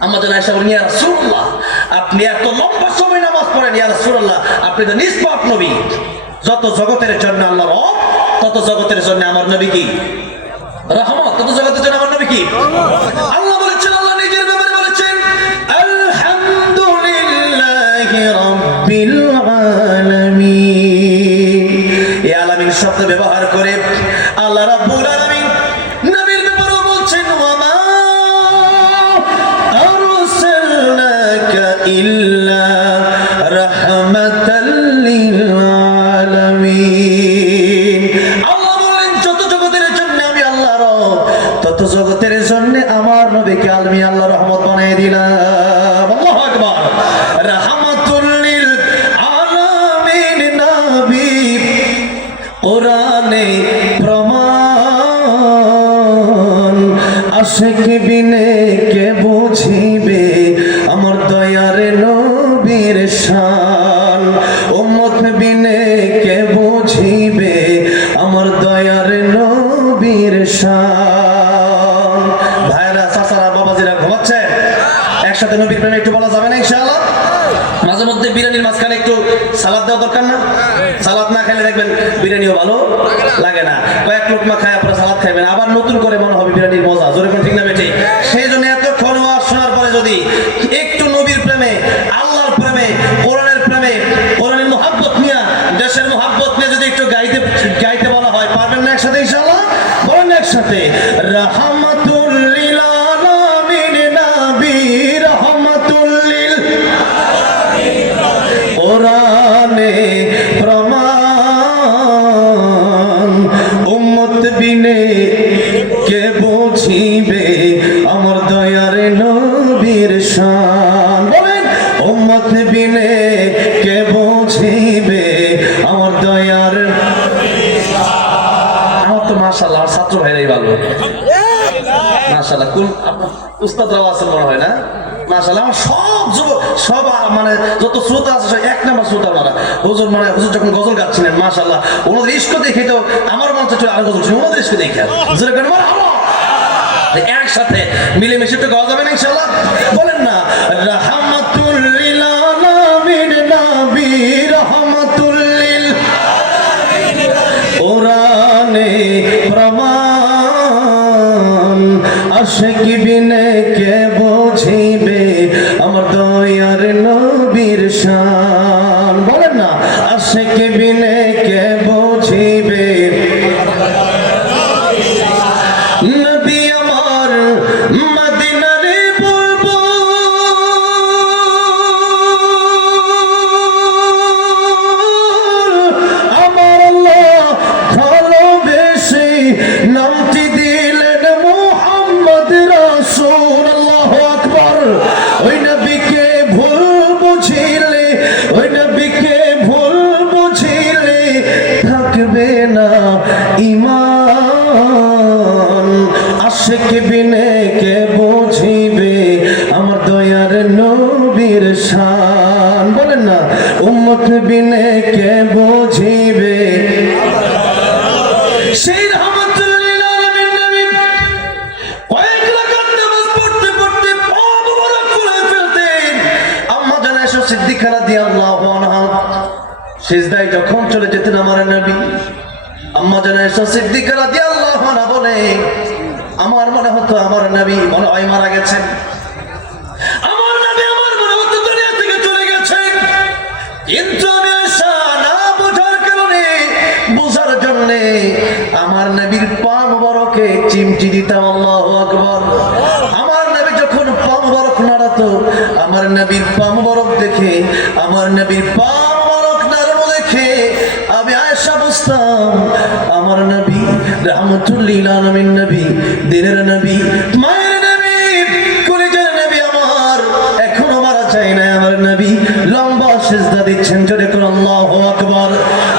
আমাদের আয়েশা বলেন ইয়া রাসূলুল্লাহ আপনি এত লম্বা সময় নামাজ পড়েন, ইয়া রাসূলুল্লাহ আপনি তো নিষ্পাপ নবী। যত জগতের জন্য আল্লাহ রব, তত জগতের জন্য আমার নবী কি রহমত, তত জগতের জন্য আমার নবী কি আল্লাহ বলেছেন। আল্লাহ নিজের ব্যাপারে বলেছেন আলহামদুলিল্লাহি রাব্বিল আলামিন। এই আলামিন শব্দ ব্যবহার করে আল্লাহ রাব্বুল আলামিন নবীর ব্যাপারেও বলছেন ওয়ামা আরসালনাকা ইল্লা রাহমাতাল লিল আলামিন। আল্লাহ বলেন যত জগতের জন্য আমি আল্লাহ রব, তত জগতের জন্য আমার নবীকে আমি আল্লাহ রহমত বানিয়ে দিলাম। আল্লাহু আকবার। রাহমাতুল লিল আলামিন নবী কোরআনে প্রমাণ, আশিক বিনে কে বুঝিবে আমার দয়ার নবীর শান, উম্মত বিনে কে বুঝিবে আমার দয়ার নবীর শান। ভাইরা, চাচারা, বাবাজিরা ঘুমাচ্ছেন? একসাথে নবীর প্রেমে একটু বলা যাবে না ইনশাআল্লাহ? মাঝে মধ্যে বিরিয়ানির মাঝখানে একটু সালাদ দেওয়া দরকার না? সালাদ না খাইলে দেখবেন বিরিয়ানিও ভালো লাগে না। কয়েক লোকমা খায় আপনারা সালাদ খাইবেন, আবার নতুন করে মনে হবে বিরিয়ানির মজা। জোরে কোন ঠিক না বেঠিক? সেই জন্য এতক্ষণ ওয়াজ শোনার পরে যদি একটু নবীর প্রেমে, আল্লাহর প্রেমে, কোরআনের প্রেমে, কোরআনের মুহাব্বত নিয়ে, দেশের মুহাব্বত নিয়ে যদি একটু গাইতে বলা হয়, পারবেন না একসাথে ইনশাআল্লাহ? বলেন একসাথে রাহমাতুল লিল আলামিন নবী, রাহমাতুল লিল কোরআনে প্রমাণ, উম্মত বিনে কে বুঝিবে আমার দয়ার নবীর শান। বলেন উম্মত বিনে কে বুঝিবে আমার দয়ার। আমার তো মাশাআল্লাহ ছাত্র ভাইরাই ভালো মাশাআল্লাহ। কোন আপনার উস্তাদরাও আছেন মনে হয় না? মাশাআল্লাহ। আমার সব মানে যত শ্রোতা আছে এক নাম্বার শ্রোতা মারা হুজুর, মানে হুজুর যখন গজল গাচ্ছিলেন মাশাআল্লাহ, ওনাদের ইস্ক দেখে তো আমার মন চাচ্ছে আরো গজল শুনি, ওনাদের ইস্ক দেখে একসাথে মিলেমিশে একটু গাওয়া যাবে না ইনশাআল্লাহ? বলেন না রাহমাতুল লিল আলামিন নবী, রাহমাতুল লিল কোরআনে প্রমাণ, আশিক বিনে কে বুঝিবে আমার দয়ার নবীর শান। বলেন না আশিক বিনে কে বুঝিবে নবী আমার মদিনারে বুলবুল, আমার আল্লাহ ভালোবেসে নামটি দিলেন মুহাম্মদ রাসূল। আল্লাহু আকবার। ওই নবীকে ভুল বুঝিলে, ওই নবীকে ভুল বুঝিলে থাকবে না ঈমান, আশিক বিনে কে বুঝিবে আমার দয়ার নবীর শান। বলেন না উম্মত বিনে কে বুঝিবে সেই রাহমাতুল লিল আলামিন নবী। কয়েক রাকাত নামাজ পড়তে পড়তে পা মোবারক খুলে ফেলতেন। আম্মা জান আয়েশা সিদ্দিকা রাদিয়াল্লাহু আনহা সিজদায় যখন চলে যেতেন আমার নবী, আম্মা জান আয়েশা সিদ্দিকা রাদিয়াল্লাহু আনহা বলে, আমার মনে হতো আমার নবী মনে হয় মারা গেছেন, আমার নবী আমার মনে হতো দুনিয়া থেকে চলে গেছেন। কিন্তু আমি আয়েশা না বোঝার কারণে, বোঝার জন্য আমার নবীর পা মোবারকে চিমটি দিতাম। আল্লাহু আকবার। আমার নবী যখন পা মোবারক নাড়াতো, আমার নবীর পা মোবারক দেখে, আমার নবীর পা মোবারক নাড়ানো দেখে আমি আয়েশা বুঝতাম আমার নবী রাহমাতুল লিল আলামিন নবী, দিনের নবী, মায়ের নবী, কলিজার নবী আমার এখনো মারা যায় না। আমার নবী লম্বা সিজদা দিচ্ছেন, জোরে করে আল্লাহু আকবার।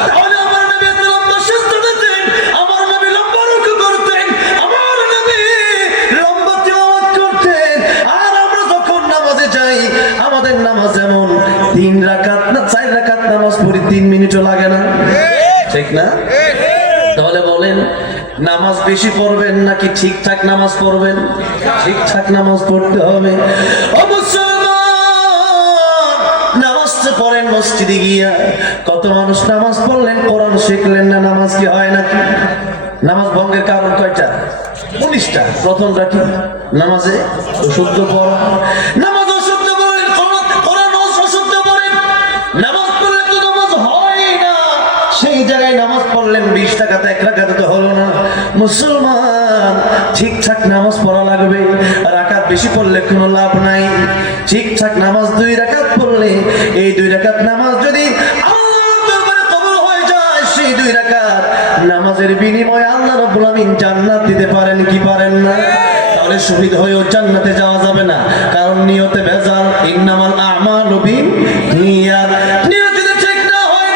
তাহলে আমার নবী এত লম্বা সিজদা দিতেন, আমার নবী লম্বা রুকু করতেন, আমার নবী লম্বা তিলাওয়াত করতেন। আর আমরা যখন নামাজে যাই, আমাদের নামাজ যেমন 3 রাকাত না 4 রাকাত নামাজ পড়ি, 3 মিনিটও লাগে না, ঠিক না? তাহলে বলেন নামাজ বেশি পড়বেন নাকি ঠিকঠাক নামাজ পড়বেন? ঠিকঠাক নামাজ পড়তে হবে। ও মুসলমান, নামাজ পড়েন মসজিদে গিয়া। কত মানুষ নামাজ পড়লেন, কোরআন শিখলেন না, নামাজ কি হয় নাকি? নামাজ ভঙ্গের কারণ কয়টা? 19টা। প্রথমটা কি? নামাজে অশুদ্ধ পড়া। নামাজ অশুদ্ধ পড়েন, কোরআন অশুদ্ধ পড়েন, নামাজ পড়লে তো নামাজ হয় না। সেই জায়গায় নামাজ পড়লেন 20 টাকাতে 1 রাকাতে তো হলো না। মুসলমান, ঠিকঠাক নামাজ পড়া লাগবে। রাকাত বেশি পড়লে কোনো লাভ নাই। ঠিকঠাক নামাজ 2 রাকাত পড়লে, এই 2 রাকাত নামাজ যদি আল্লাহর দরবারে কবুল হয়ে যায়, সেই 2 রাকাত নামাজের বিনিময়ে আল্লাহ রাব্বুল আমিন জান্নাত দিতে পারেন কি পারেন না? তাহলে শহীদ হয়েও জান্নাতে যাওয়া যাবে না, কারণ নিয়তে ভেজাল। ইন্নামাল আমালু বিনিয়াত। নিয়ত যদি ঠিক না হয়,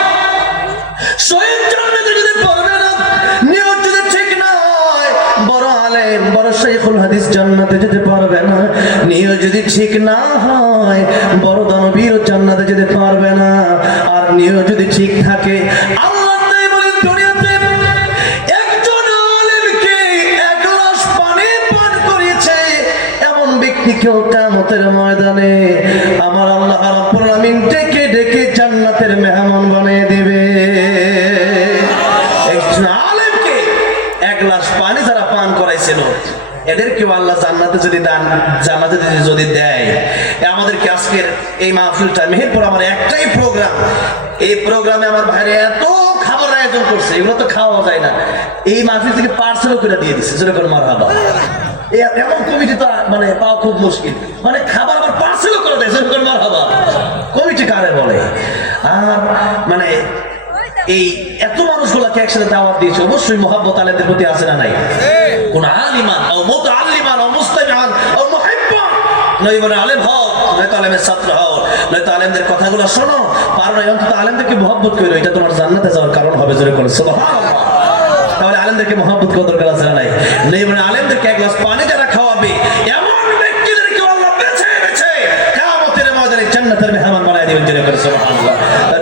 শহীদ জান্নাতে যদি পারবে না। নিয়ত যদি ঠিক না হয়, বড় আলেম, বড় শাইখুল হাদিস জান্নাতে যেতে পারবে না। নিয়ত যদি ঠিক না হয়, বড় দানবীর জান্নাতে যেতে পারবে না। আর নিয়ত যদি ঠিক থাকে, আল্লাহ তাই বলেন দুনিয়াতে একজন আলেমকে 1 গ্লাস পানি পান করিয়েছে এমন ব্যক্তিকেও কিয়ামতের ময়দানে আমার আল্লাহ রাব্বুল আমিন ডেকে ডেকে জান্নাতের মেহমান বানিয়ে দিবে। একজন আলেমকে 1 গ্লাস পানি যারা পান করাইছিল, এদেরকেও আল্লাহ জান্নাতে যদি জান্নাতে যদি দেয়। আমাদেরকে আজকের এই মাহফিলটা, মেহেরপুর আমার একটাই প্রোগ্রাম, এই প্রোগ্রামে আমার ভাইরা এত খাবার আয়োজন করছে, এগুলো তো খাওয়া যায় না। এই মাহফিল থেকে পার্সেলও করে দিয়ে দিচ্ছে, যেরকম মারহাবা। এমন কমিটি তো মানে পাওয়া খুব মুশকিল, মানে খাবার আবার পার্সেলও করে দেয়, যেরকম মারহাবা। কমিটি কারে বলে? আর মানে এই এত মানুষগুলাকে একসাথে দাওয়াত দিয়েছে, অবশ্যই মুহাব্বত আলেমদের প্রতি আছে না নাই? কোন আলিমান ও মুতাআল্লিমান ও মুস্তামিআন ও মুহিব্বান, নয় বলে আলেম হও, নয়তো আলেমের ছাত্র হও, নয়তো আলেমদের কথাগুলো শোনো, পারো না অন্তত আলেমদেরকে মুহাব্বত করো, এটা তোমার জান্নাতে যাওয়ার কারণ হবে। জোরে করে সুবহানাল্লাহ। তাহলে আলেমদেরকে মুহাব্বত করার দরকার আছে না নাই? নেই মানে আলেমদেরকে 1 গ্লাস পানি যারা খাওয়াবে, এমন ব্যক্তিদেরকে আল্লাহ বেছে বেছে কিয়ামতের ময়দানে জান্নাতের মেহমান বানায় দিবেন। জোরে করে সুবহানাল্লাহ।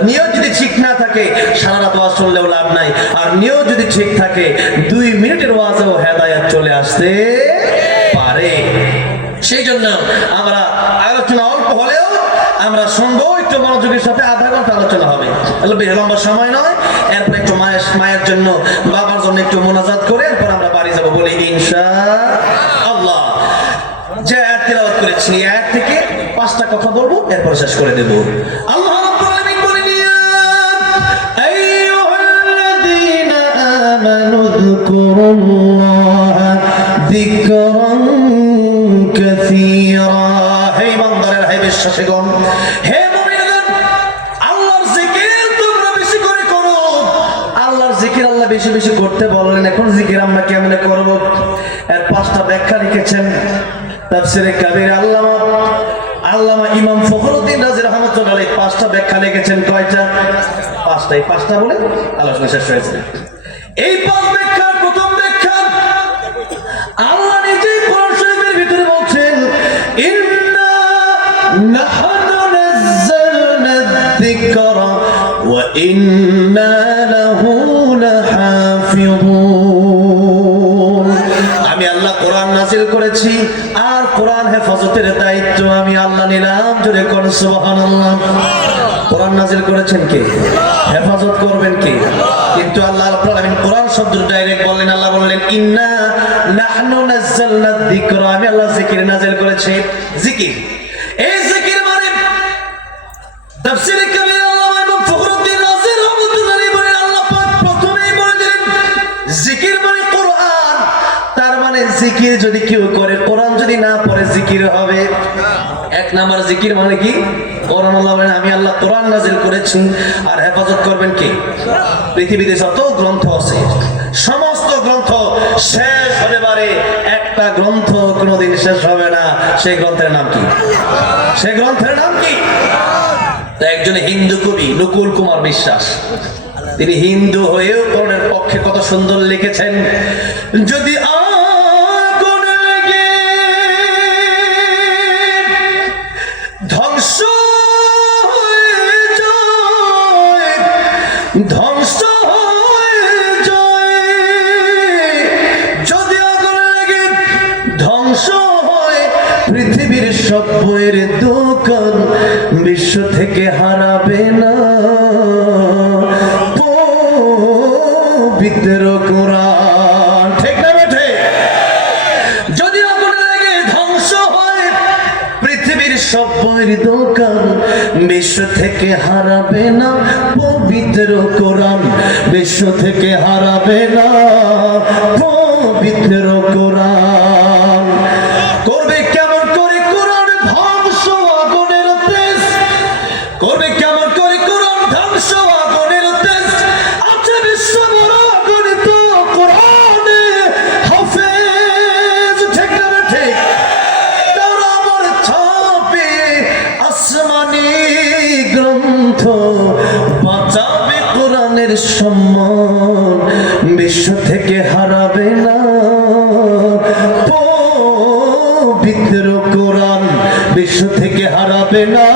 নিয়ত যদি ঠিক না থাকে, সারা রাত ওয়াজ শুনলেও লাভ নাই। আর নিয়ত যদি ঠিক থাকে, 2 মিনিটের ওয়াজেও হেদায়েত চলে আসতে পারে। সেই জন্য আমরা আলোচনা অল্প হলেও আমরা শুনবো, একটু মনোযোগের সাথে। 1/2 ঘন্টা আলোচনা হবে, বেশি লম্বা সময় নয়। এরপর একটু মায়ের জন্য, বাবার জন্য একটু মোনাজাত করে এরপর আমরা বাড়ি যাবো বলে ইনশাআল্লাহ। যে আয়াত তেলাওয়াত করেছি, এই আয়াত থেকে 5টা কথা বলবো, এরপর শেষ করে দেব। আল্লাহ রাব্বুল আলামিন বলেন, ইয়া আইয়ুহাল্লাযীনা আমানু যকুরুল্লাহা যিকরান কাসীরা। হে ইমানদারের, হে বিশ্বাসীগণ, হে মুমিনগণ, আল্লাহর জিকির তোমরা বেশি করে করো। আল্লাহর জিকির আল্লাহ বেশি বেশি করতে বললেন। এখন জিকির আমরা কেমনে করব? এর 5টা ব্যাখ্যা লিখেছেন তাফসীরে কাবীর আল্লামা ইমাম ফখরুদ্দিন রাজি রাহমাতুল্লাহ আলাইহি। 5টা ব্যাখ্যা লিখেছেন। কয়টা? 5টা। এই 5টা বলে আলোচনা শেষ হয়েছে। এই 5 ব্যাখ্যার প্রথম ব্যাখ্যা, আল্লাহ নিজেই কোরআন শরীফের ভিতরে বলছেন, ইন্না নাহনু নাযালনা যিকরা ওয়া ইন্না লাহু লাহাফিযুন। আমি আল্লাহ কোরআন নাযিল করেছি, আর কোরআন হেফাজতের দায়িত্ব আমি আল্লাহ নিলাম। জোরে কোন সুবহানাল্লাহ। কোরআন নাজিল করেছেন কে? হেফাজত করবেন কে? কিন্তু আল্লাহ রাব্বুল আলামিন কোরআন শব্দ ডাইরেক্ট বললেন। আল্লাহ বললেন ইন্না নাহনু নাযালনা যিকরা, আমি আল্লাহ জিকির নাজিল করেছি। জিকির, এই জিকির মানে তাফসীরে কাবীর আল্লামা ইমাম ফখরুদ্দীন রাজি রাহমাতুল্লাহ আলাইহি বলেন আল্লাহ পাক প্রথমেই বলে দিলেন জিকির মানে কোরআন। তার মানে জিকির যদি কেউ করে, কোরআন যদি না পড়ে জিকির হবে। এক নাম্বার জিকির মানে কি? কোরআন। আল্লাহ বলেন আমি আল্লাহ কোরআন নাজিল করেছি। আর হেফাজত করবেন কি? পৃথিবীতে যত গ্রন্থ আছে সমস্ত গ্রন্থ শেষ হতে পারে, একটা গ্রন্থ কোনোদিন শেষ হবে না। সেই গ্রন্থের নাম কি? সেই গ্রন্থের নাম কি? একজন হিন্দু কবি নকুল কুমার বিশ্বাস, তিনি হিন্দু হয়েও কোরআনের পক্ষে কত সুন্দর লিখেছেন। যদি আগুন লাগে ধ্বংস হয়ে যায়, ধ্বংস হয়ে যায়, যদি আগুন লাগে ধ্বংস হয় পৃথিবীর সব বইয়ের দোকান বিশ্ব থেকে হারাবে না পবিত্র কোরআন। ঠিক না বেঠে? যদি আগুন লাগে ধ্বংস হয় পৃথিবীর সব বইয়ের দোকান বিশ্ব থেকে হারাবে না পবিত্র কোরআন, বিশ্ব থেকে হারাবে না পবিত্র কোরআন। করবে কেমন করে কোরআন ধ্বংস আগুনের তেজ, করবে কেমন করে কোরআন ধ্বংস আগুনের তেজ। আছে বিশ্ব বড় আগুন তো কোরআনে হাফেজ। ঠিক না ঠিক? তার আমার ছাপে আসমানি গ্রন্থ বাঁচাবে কোরআনের সম্মান, বিশ্ব থেকে হারাবে না পবিত্র কোরআন, বিশ্ব থেকে হারাবে না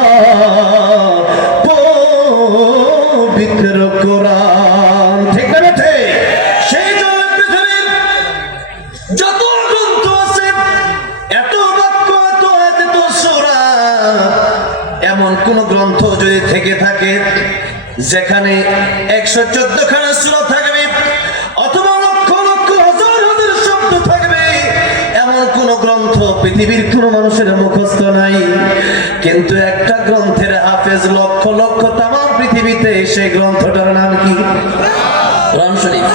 পবিত্র কোরআন। ঠিক না ঠিক? সেই জন্য পৃথিবীর যত গ্রন্থ আছে, এত বাক্য, এত আয়াত, এত সূরা, এমন কোন গ্রন্থ যদি থেকে থাকে যেখানে 114 খানা সূরা থাকবে অথবা লক্ষ লক্ষ হাজার হাজার শব্দ থাকবে, এমন কোন গ্রন্থ পৃথিবীর কোন মানুষের মুখস্থ নাই। কিন্তু একটা গ্রন্থের হাফেজ লক্ষ লক্ষ তাম পৃথিবীতে। সেই গ্রন্থটার নাম কি? কোরআন শরীফ।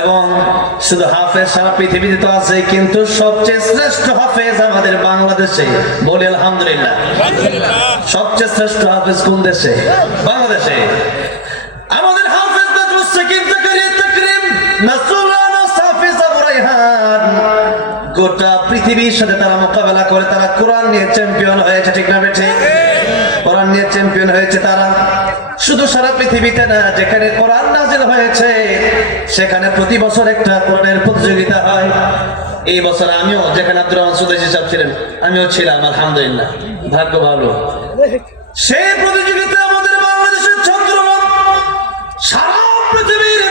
এবং শুধু হাফেজ সারা পৃথিবীতে তো আছে, কিন্তু সবচেয়ে শ্রেষ্ঠ হাফেজ আমাদের বাংলাদেশে। বলি আলহামদুলিল্লাহ। সবচেয়ে শ্রেষ্ঠ হাফেজ কোন দেশে? বাংলাদেশে। আমাদের হাফেজ নাজমুস সাকিব জাকারিয়া তাকরিম নাসরুল্লাহ হাফেজ আবু রায়হান গোটা পৃথিবীর সাথে তারা মোকাবেলা করে তারা কোরআন নিয়ে চ্যাম্পিয়ন হয়েছে। ঠিক না বেঠে? কোরআন নিয়ে চ্যাম্পিয়ন হয়েছে তারা। শুধু সারা পৃথিবীতে না, যেখানে কোরআন নাজিল হয়েছে সেখানে প্রতি বছর একটা কোরআনের প্রতিযোগিতা হয়। এই বছর আমিও, যেখানে আব্দুর রহমান সুদেশী সাহেব ছিলেন, আমিও ছিলাম। আলহামদুলিল্লাহ, ভাগ্য ভালো। সেই প্রতিযোগিতা আমাদের বাংলাদেশের ছাত্ররা সারা পৃথিবীর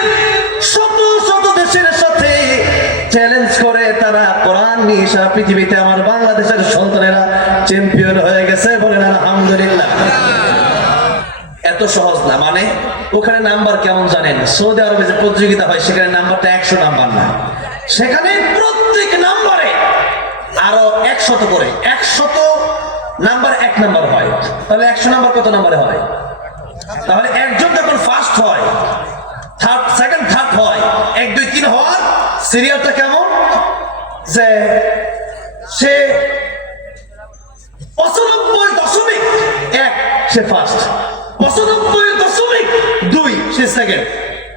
শত শত দেশের সাথে চ্যালেঞ্জ করে তারা কোরআন নিয়ে সারা পৃথিবীতে আমার বাংলাদেশের সন্তানেরা চ্যাম্পিয়ন হয়ে গেছে। বলেন আলহামদুলিল্লাহ। এত সহজ না, মানে ওখানে নাম্বার কেমন জানেন? সৌদি আরবে যে প্রতিযোগিতা হয় সেখানে নাম্বারটা 100 নাম্বার না, সেখানে প্রত্যেক নাম্বারে আরো 100 করে 100 নাম্বার 1 নাম্বার হয়। তাহলে 100 নাম্বার কত নাম্বারে হয়? তাহলে একজন যখন ফার্স্ট হয়, থার্ড, সেকেন্ড, থার্ড হয়, 1 2 3 হওয়ার সিরিয়ালটা কেমন? যে সে 95.1 সে ফার্স্ট, 95.2 সে সেকেন্ড,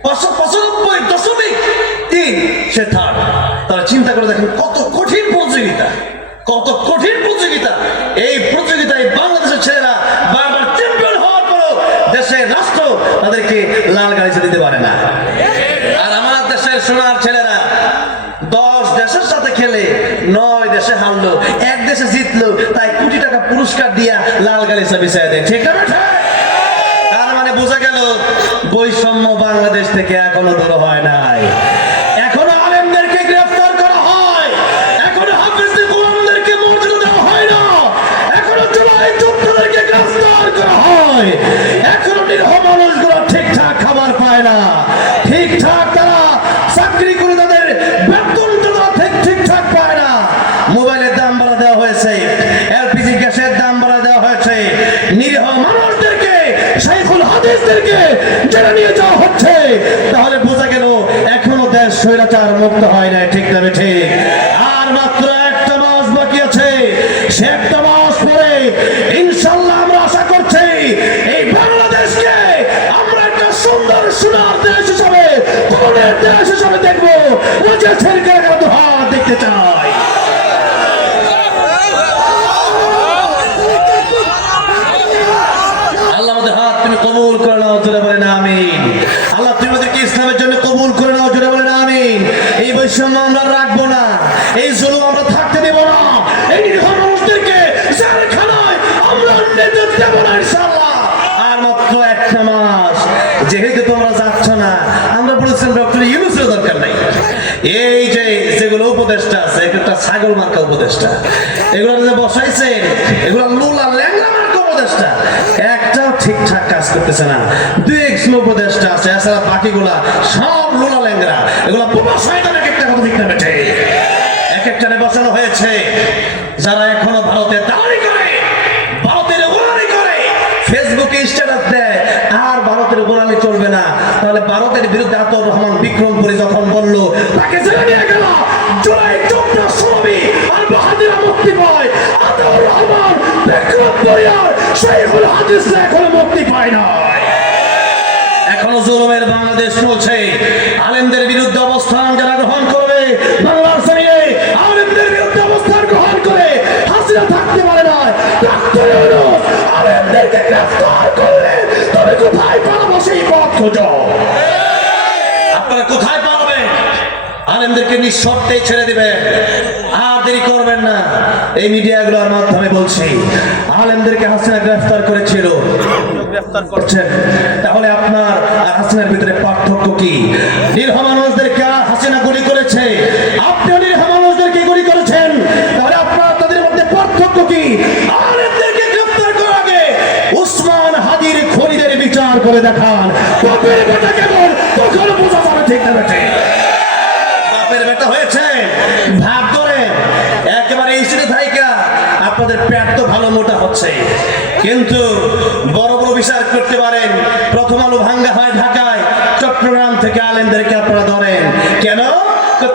95.3 সে থার্ড। তারা চিন্তা করে দেখেন কত কঠিন প্রতিযোগিতা, কত কঠিন প্রতিযোগিতা। এই প্রতিযোগিতায় বাংলাদেশের ছেলেরা বারবার চ্যাম্পিয়ন হওয়ার পরও দেশের রাষ্ট্র তাদেরকে লাল গালিচা দিতে পারে না। আর আমার দেশের সোনার ছেলেরা 10 দেশের সাথে খেলে 9 দেশে হারলো, 1 দেশে জিতলো, তাই কোটি টাকা পুরস্কার দিয়া লাল গালিচা বিছায় দেয়। ঠিক না? তার মানে বোঝা গেল বৈষম্য বাংলাদেশ থেকে এখনো দূর হয় নাই। এখনো আলেমদেরকে গ্রেফতার করা হয়, এখনো হাফেজে কোরআনদেরকে মর্যাদা দেওয়া হয় না, এখনো জুলাই যোদ্ধাদেরকে গ্রেফতার করা হয়, শাইখুল হাদিসদেরকে জেলে নিয়ে যাওয়া হচ্ছে, তাহলে বোঝা গেল এখনো দেশ স্বৈরাচার মুক্ত হয় না। ঠিক না ঠিক? আর মাত্র একটা মাস বাকি আছে, সে একটা মাস পরে ইনশাআল্লাহ আমরা আশা করছি এই বাংলাদেশকে আমরা একটা সুন্দর সোনার দেশ হিসাবে, কোনের দেশ হিসাবে দেখবো। ওজে ছেড়ে দু হাত দেখতে চাই। আল্লাহ আমাদের হাত তুমি কবুল করে নাও, জোরে বলেন আমিন। আল্লাহ তুমি আমাদেরকে ইসলামের জন্য কবুল করে নাও, জোরে বলেন আমিন। এই বৈষম্য আমরা রাখবো না, এই জুলুম আমরা থাকতে দেব না, এই নিরীহ মানুষদেরকে জেলখানায় আমরা নেতৃত্ব দেব না ইনশাআল্লাহ। আর মাত্র একটা মাস, যেহেতু তোমরা যাচ্ছ না, আমরা বলেছিলাম ডক্টর ইউনূসের দরকার নাই। এই যে যেগুলো উপদেষ্টা আছে, একটা ছাগল মার্কা উপদেষ্টা, এগুলো যে বসাইছেন এগুলো লুলা ল্যাংলা মার্কা উপদেষ্টা, একটাও ঠিকঠাক কাজ করতেছে না। দুই একজন উপদেষ্টা আছে, এছাড়া বাকিগুলা সব লুলা ল্যাংরা, এগুলো বোমা শয়তান। এক একটা কথা ঠিক না বেঠে, এক একটানে বসানো হয়েছে যারা এখনো ভারতে দাঁড়ি করে, ভারতের গোলামি করে, ফেসবুকে স্ট্যাটাস দেয়। আর ভারতের গোলামি চলবে না, তাহলে ভারতের বিরুদ্ধে আতাউর রহমান বিক্রমপুরী যখন বলল তাকে জেলে নিয়ে গেল, জুলাই 14 শ্রমিক আর বাহাদিরা মুক্তি পায়, আতাউর রহমান বিক্রমপুরী আর শাইখুল হাদিস এখনো মুক্তি পায় না। এখনো জুলুমের বাংলাদেশ চলছে। আলেমদের বিরুদ্ধে অবস্থান যারা গ্রহণ করবে, বাংলার জমিনে আলেমদের বিরুদ্ধে অবস্থান গ্রহণ করে হাসিনা থাকতে পারে না। ডক্টর ইউনূস আলেমদেরকে গ্রেফতার করলে তবে কোথায় পালাবো সেই পথ খোঁজো। আপনারা কোথায় পালাবেন? আলেমদেরকে নিঃশর্তে ছেড়ে দিবেন, আর দেরি করবেন না। এই মিডিয়াগুলোর মাধ্যমে বলছি, আলেমদেরকে হাসিনা গ্রেফতার করেছিল, গ্রেফতার করছেন, তাহলে আপনার আর হাসিনার ভিতরে পার্থক্য কি? নিরীহ মানুষদেরকে হাসিনা গুলি করেছে, আপনিও নিরীহ মানুষদেরকে গুলি করেছেন, তাহলে আপনার তাদের মধ্যে পার্থক্য কি? আলেমদেরকে গ্রেফতার করার আগে উসমান হাদির খুনিদের বিচার করে দেখান, বাপের বেটা কেমন তখন বোঝা যাবে। ঠিক না বেটে? বাপের বেটা হয়েছে ভাব ধরে একেবারে ইস্যুতে থাইকা আপনাদের পেট তো ভালো মোটা হচ্ছে, কিন্তু বড় বড় বিচার করতে পারেন। প্রথম আলো ভাঙ্গা হয় ঢাকায়, চট্টগ্রাম থেকে আলেমদেরকে আপনারা ধরেন কেন?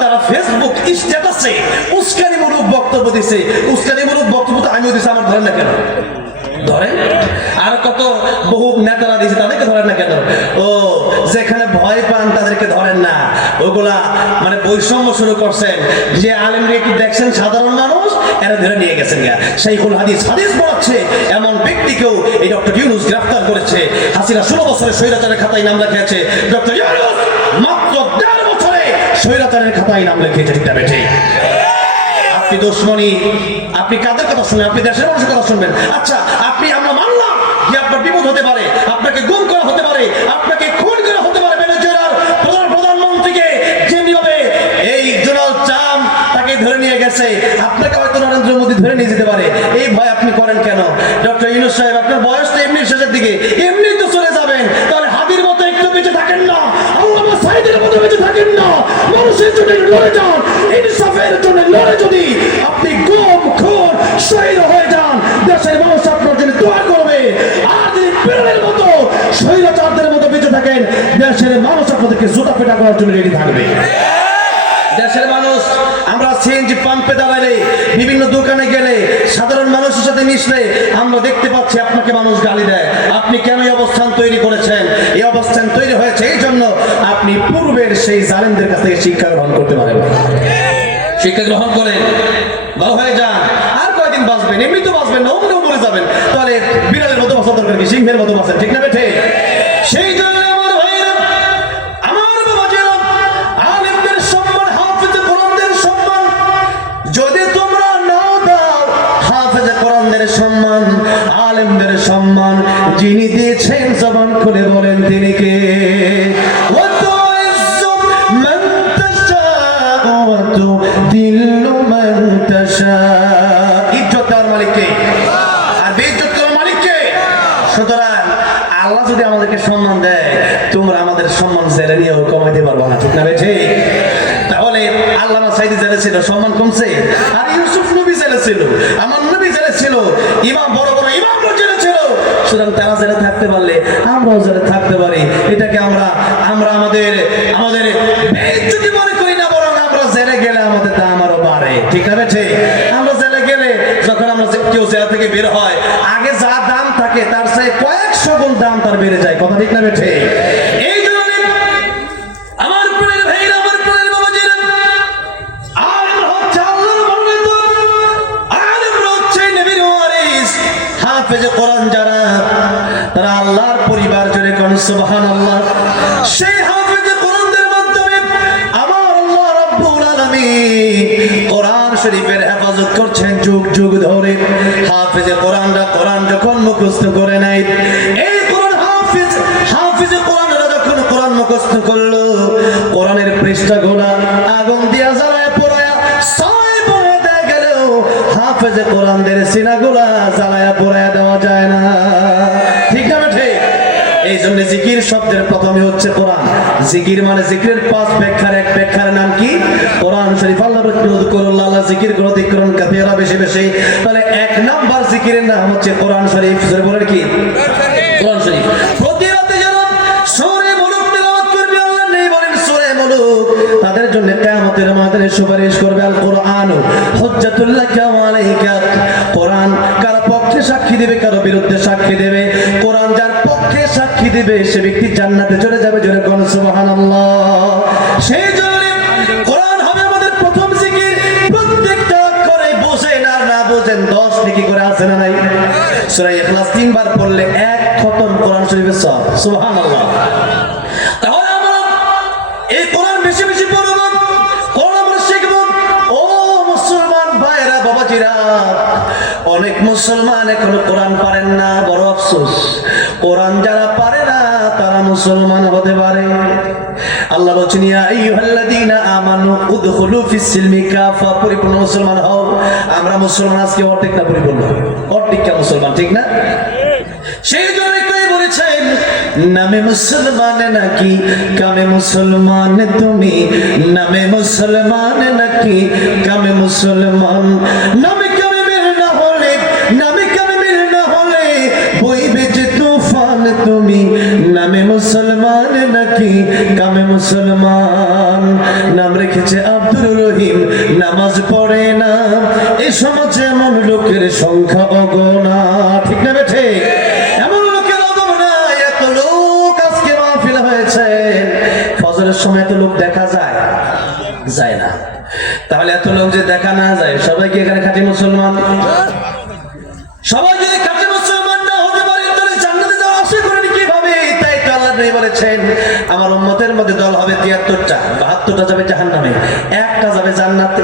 তারা ফেসবুক স্ট্যাটাসে উস্কানিমূলক বক্তব্য দিছে। উস্কানিমূলক বক্তব্য তো আমিও দিছি, আমার ধরেন না কেন? ধরেন। আর কত বহু নেতারা দিয়েছে, তাদেরকে ধরেন না কেন? ও যেখানে ভয় পান তাদেরকে ধরেন না। ওগুলা মানে বৈষম্য শুরু করছেন। যে আলেমরা কি দেখছেন সাধারণ মানুষ, এরা ধরে নিয়ে গেছেন গা। শাইখুল হাদিস হাদিস পড়াচ্ছে এমন ব্যক্তিকেও এই ডক্টর ইউনূস গ্রেফতার করেছে। হাসিনা 16 বছরে স্বৈরাচারের খাতায় নাম লেখেছে, ডক্টর ইউনূস মাত্র 1.5 বছরে স্বৈরাচারের খাতায় নাম লিখেছে। ঠিক না বেঠিক? আপনি দুশমনী, আপনি কাদের কথা শুনবেন? আপনি দেশের মানুষের কথা শুনবেন। আচ্ছা, আপনি আমরা মানলাম যে আপনার বিপদ হতে পারে, আপনাকে গুম করা হতে পারে, আপনাকে খুন করা হতে পারে। ভেনেজুয়েলার প্রধানমন্ত্রীকে যেভাবে এই ডোনাল্ড ট্রাম্প তাকে ধরে নিয়ে গেছে, আপনাকে হয়তো নরেন্দ্র মোদী ধরে নিয়ে যেতে পারে। এই ভয় আপনি করেন কেন? ডক্টর ইউনূস সাহেব, আপনার বয়স তো এমনি শেষের দিকে, এমনি তো চলে যাবেন, তাহলে হাদির মতো একটু বেঁচে থাকেন না, আল্লামা সাঈদের মতো বেঁচে থাকেন না, মানুষের জন্য লড়ে যান, ইনসাফের জন্য লড়ে যদি আপনি গুম খুন শহীদ হয়ে যান, দেশের মানুষ আপনার জন্য দোয়া করবে। আর যদি পেরের মতো স্বৈরাচারদের মতো বেঁচে থাকেন, দেশের মানুষ আপনাদেরকে জুতা পেটা করার জন্য রেডি থাকবে। দেশের মানুষ, আমরা সিএনজি পাম্পে দাঁড়ালে, বিভিন্ন দোকানে গেলে, সাধারণ মানুষের সাথে মিশলে আমরা দেখতে পাচ্ছি আপনাকে মানুষ গালি দেয়। আপনি কেন এই অবস্থান তৈরি করেছেন? এই অবস্থান তৈরি হয়েছে এই জন্য আপনি পূর্বের সেই জালেমদের কাছ থেকে শিক্ষা গ্রহণ করতে পারেন। শিক্ষা গ্রহণ করেন, ভালো হয়ে যান। আর কয়দিন বাঁচবেন? এমনি তো বাঁচবেন না, অমনিও মরে যাবেন। তাহলে বিড়ালের মতো বাঁচা দরকার কি? সিংহের মতো বাঁচেন। ঠিক না বেঠে? সেই জন্য আমার ভাইয়েরা, আমার বাবাজিরা, আলেমদের সম্মান, হাফেজে কোরআনদের সম্মান যদি তোমরা নাও দাও, হাফেজে কোরআনদের সম্মান, আলেমদের সম্মান যিনি দিয়েছেন, জবান খুলে বলেন তিনি কে? ইজ্জতের মালিককে, আর বেইজ্জতের মালিককে। সুতরাং আল্লাহ যদি আমাদেরকে সম্মান দেয়, তোমরা আমাদের সম্মান জেলে নিয়েও কমাইতে পারবো না। ঠিক না বেঠে? তাহলে আল্লামা সাঈদী জেলে ছিল, সম্মান কমছে? আর ইউসুফ নবী জেলে ছিল, আমার নবী জেলে ছিল, ইমাম বড় বড় ইমামরা জেলে ছিল, সুতরাং তারা জেলে থাকতে পারলে আমরাও জেলে থাকতে পারি। এটাকে আমরা আমাদের বেইজ্জতি মনে করি না, বরং আমরা জেলে গেলে আমাদের দাম আরো বাড়ে। ঠিক না ঠিক? আমরা জেলে গেলে যখন আমরা কেউ জেল থেকে বের হয়, আগে যা দাম থাকে তার চেয়ে কয়েকশো গুণ দাম তার বেড়ে যায়। কথা ঠিক না ঠিক? এই জন্য আমার প্রিয় ভাইরা, আমার প্রিয় বাবাজিরা, আলেম হচ্ছে আল্লাহর মনোনীত, আলেম হচ্ছে নবীর ওয়ারিস, হাফেজে কোরআন যারা, তারা আল্লাহর পরিবার জুড়ে কোন সুবহানাল্লাহ। সেই হাফেজে কোরআনদের মাধ্যমে আমার আল্লাহ রাব্বুল আলামিন কোরআন শরীফের হেফাজত করছেন যুগ যুগ ধরে। হাফেজে কোরআনরা কোরআন যখন মুখস্থ করে নেয়, এই কোরআন হাফেজে কোরআনরা যখন কোরআন মুখস্থ করলো, কোরআনের পৃষ্ঠাগুলা আগুন দিয়া জ্বালায় পোড়ায়া ছয় বনে দেয়া গেলেও হাফেজে কোরআনদের সিনাগুলা জ্বালায়া পোড়ায়া দেওয়া যায় না। ঠিক না ঠিক? এই জন্য জিকির শব্দের প্রথমে হচ্ছে কোরআন। জিকির মানে জিকিরের পাঁচ ব্যাখ্যার এক ব্যাখ্যার নাম কি? কোরআন শরীফ। আল্লাহ করুল্লাহ, আল্লাহ জিকির করো দিকরণ কাফিরা বেশি বেশি। তাহলে এক নাম্বার জিকিরের নাম হচ্ছে কোরআন শরীফ। জোরে বলেন কি? কোরআন শরীফ। প্রতি রাতে যারা সূরা মুলুক তেলাওয়াত করবে, আল্লাহ নেই বলেন সূরা মুলুক, তাদের জন্য কিয়ামতের মাঠে সুপারিশ করবে আল কোরআন হুজ্জাতুল লাকা ওয়া আলাইকা। কোরআন কার পক্ষে সাক্ষী দেবে, কার বিরুদ্ধে সাক্ষী দেবে। কোরআন যার পক্ষে সাক্ষী দেবে সে ব্যক্তি জান্নাতে চলে যাবে। জোরে বলুন সুবহানাল্লাহ। সেই জন্য কোরআন হবে আমাদের প্রথম জিকির। প্রত্যেকটা করে বোঝেন আর না বোঝেন 10 নেকি করে আছে না নাই? সূরা ইখলাস 3 বার পড়লে এক খতম কোরআন শরীফের সওয়াব। সুবহানাল্লাহ। তাহলে আমরা এই কোরআন বেশি বেশি পড়ব, কোরআন আমরা শিখব। ও মুসলমান ভাইরা, বাবাজিরা, অনেক মুসলমান এখনো কোরআন পারেন না, বড় আফসোস। কোরআন যারা পারে না তারা মুসলমান হতে পারে। আল্লাহ বলছেন ইয়া আইয়ুহাল্লাযীনা আমানু উদখুলু ফিস সিলমি কাফা, পরিপূর্ণ মুসলমান হও। আমরা মুসলমান আজকে অর্ধেক না পরিপূর্ণ, অর্ধেক মুসলমান, ঠিক না? সেই জন্য কই বলেছেন নামে মুসলমান নাকি কামে মুসলমান তুমি, নামে মুসলমান নাকি কামে মুসলমান। নামে কামে মিল না হলে, নামে কামে মিল না হলে বইবে যে তুফান তুমি, নামে মুসলমান নাকি কামে মুসলমান। নাম রেখেছে আব্দুর রহিম, নামাজ পড়ে না, এই সমাজে এমন লোকের সংখ্যা অগণা। ঠিক না বেঠে? এমন লোকের অগণা। এত লোক আজকে মাহফিল হয়েছে, ফজরের সময় এত লোক দেখা যায় যায় না। তাহলে এত লোক যে দেখা না যায়, সবাই কি এখানে খাঁটি মুসলমান? সবাই যদি খাঁটি মুসলমান না হতে পারে তাহলে জান্নাতে যাওয়া আশা করেন কিভাবে? তাই তো আল্লাহ নবী বলেছেন আমার উম্মতের মধ্যে দল হবে 73টা, 72টা যাবে জাহান্নামে, একটা যাবে জান্নাতে।